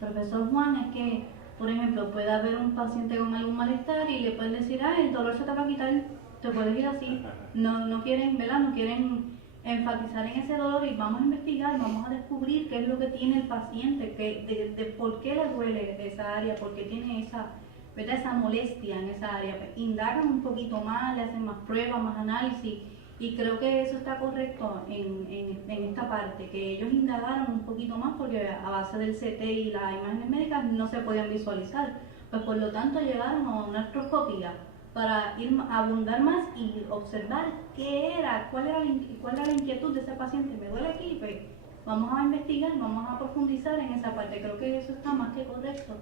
profesor Juan, es que, por ejemplo, puede haber un paciente con algún malestar y le pueden decir, el dolor se te va a quitar, te puedes ir así. No quieren, ¿verdad?, no quieren enfatizar en ese dolor y vamos a investigar, vamos a descubrir qué es lo que tiene el paciente, de por qué le duele esa área, por qué tiene esa molestia en esa área. Indagan un poquito más, le hacen más pruebas, más análisis, y creo que eso está correcto en esta parte, que ellos indagaron un poquito más porque a base del CT y las imágenes médicas no se podían visualizar, pues por lo tanto llegaron a una artroscopía para ir a abundar más y observar cuál era la inquietud de ese paciente. Me duele aquí, pues vamos a investigar, vamos a profundizar en esa parte. Creo que eso está más que correcto,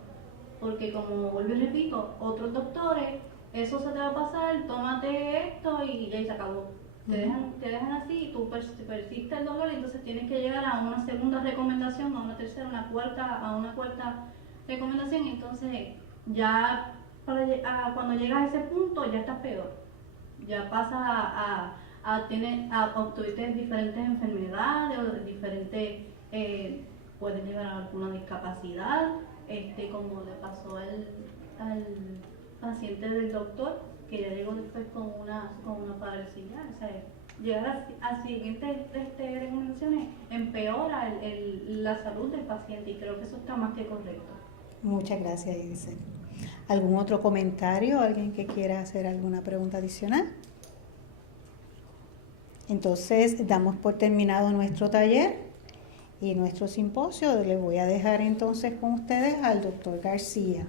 porque como vuelvo y repito, otros doctores, eso se te va a pasar, tómate esto y ya se acabó. Te dejan así y tú persiste el dolor y entonces tienes que llegar a una segunda recomendación, a una tercera, a una cuarta recomendación, y entonces ya cuando llegas a ese punto ya estás peor. Ya pasas a obtener diferentes enfermedades o diferentes, pueden llegar a alguna discapacidad, como le pasó al paciente del doctor, que ya llegó después con una parálisis. O sea, llegar a siguientes recomendaciones empeora la salud del paciente, y creo que eso está más que correcto. Muchas gracias, Ilse. ¿Algún otro comentario? ¿Alguien que quiera hacer alguna pregunta adicional? Entonces, damos por terminado nuestro taller y nuestro simposio. Les voy a dejar entonces con ustedes al doctor García.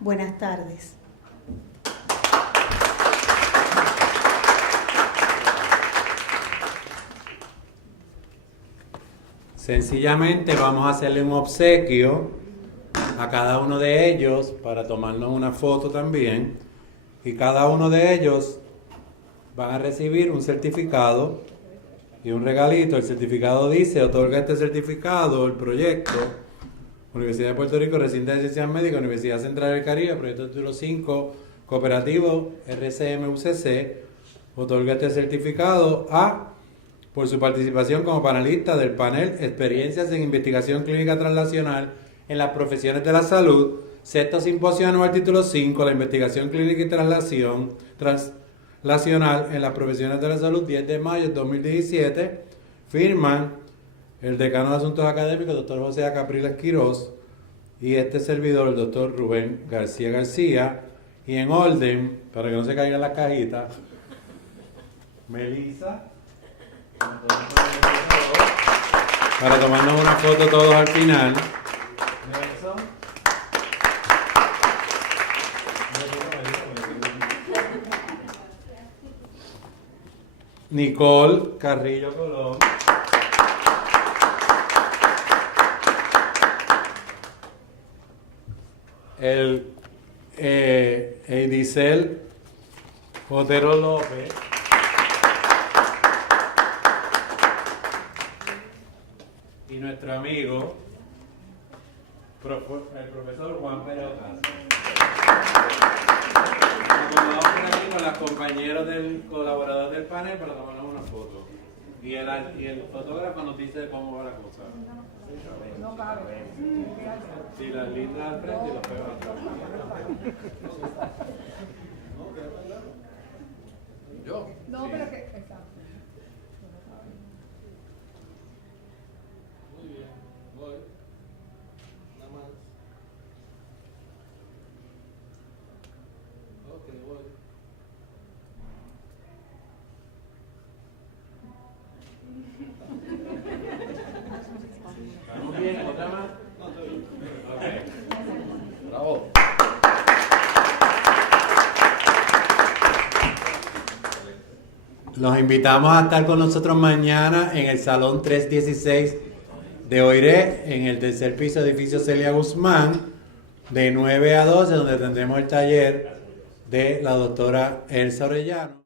Buenas tardes. Sencillamente vamos a hacerle un obsequio a cada uno de ellos para tomarnos una foto también, y cada uno de ellos van a recibir un certificado y un regalito. El certificado dice: otorga este certificado el proyecto Universidad de Puerto Rico, Recinto de Ciencias Médicas, Universidad Central del Caribe, proyecto título 5, Cooperativo RCM-UCC otorga este certificado por su participación como panelista del panel Experiencias en Investigación Clínica Translacional en las Profesiones de la Salud, sexto simposio anual título 5, la investigación clínica y translacional en las profesiones de la salud, 10 de mayo de 2017, firman el decano de Asuntos Académicos, doctor José Capriles Quirós, y este servidor, el doctor Rubén García García, y en orden, para que no se caigan las cajitas, Melissa, para tomarnos una foto todos al final. Nelson. Nicole Carrillo Colón. Edicel Otero López. Y nuestro amigo, el profesor Juan Pérez Ocasio. Nos acomodamos por aquí con los compañeros del colaborador del panel para tomarnos una foto. Y el fotógrafo nos dice cómo va la cosa. No cabe. Sí, las lindas al frente y los peores atrás. Yo. No, pero que. Exacto. Muy bien, voy. Nada más. Ok, voy. ¿Estamos bien? ¿Otra más? No, estoy bien. Ok. Bravo. Los invitamos a estar con nosotros mañana en el Salón 316 de OIRE, en el tercer piso edificio Celia Guzmán, de 9 a 12, donde tendremos el taller de la doctora Elsa Orellano.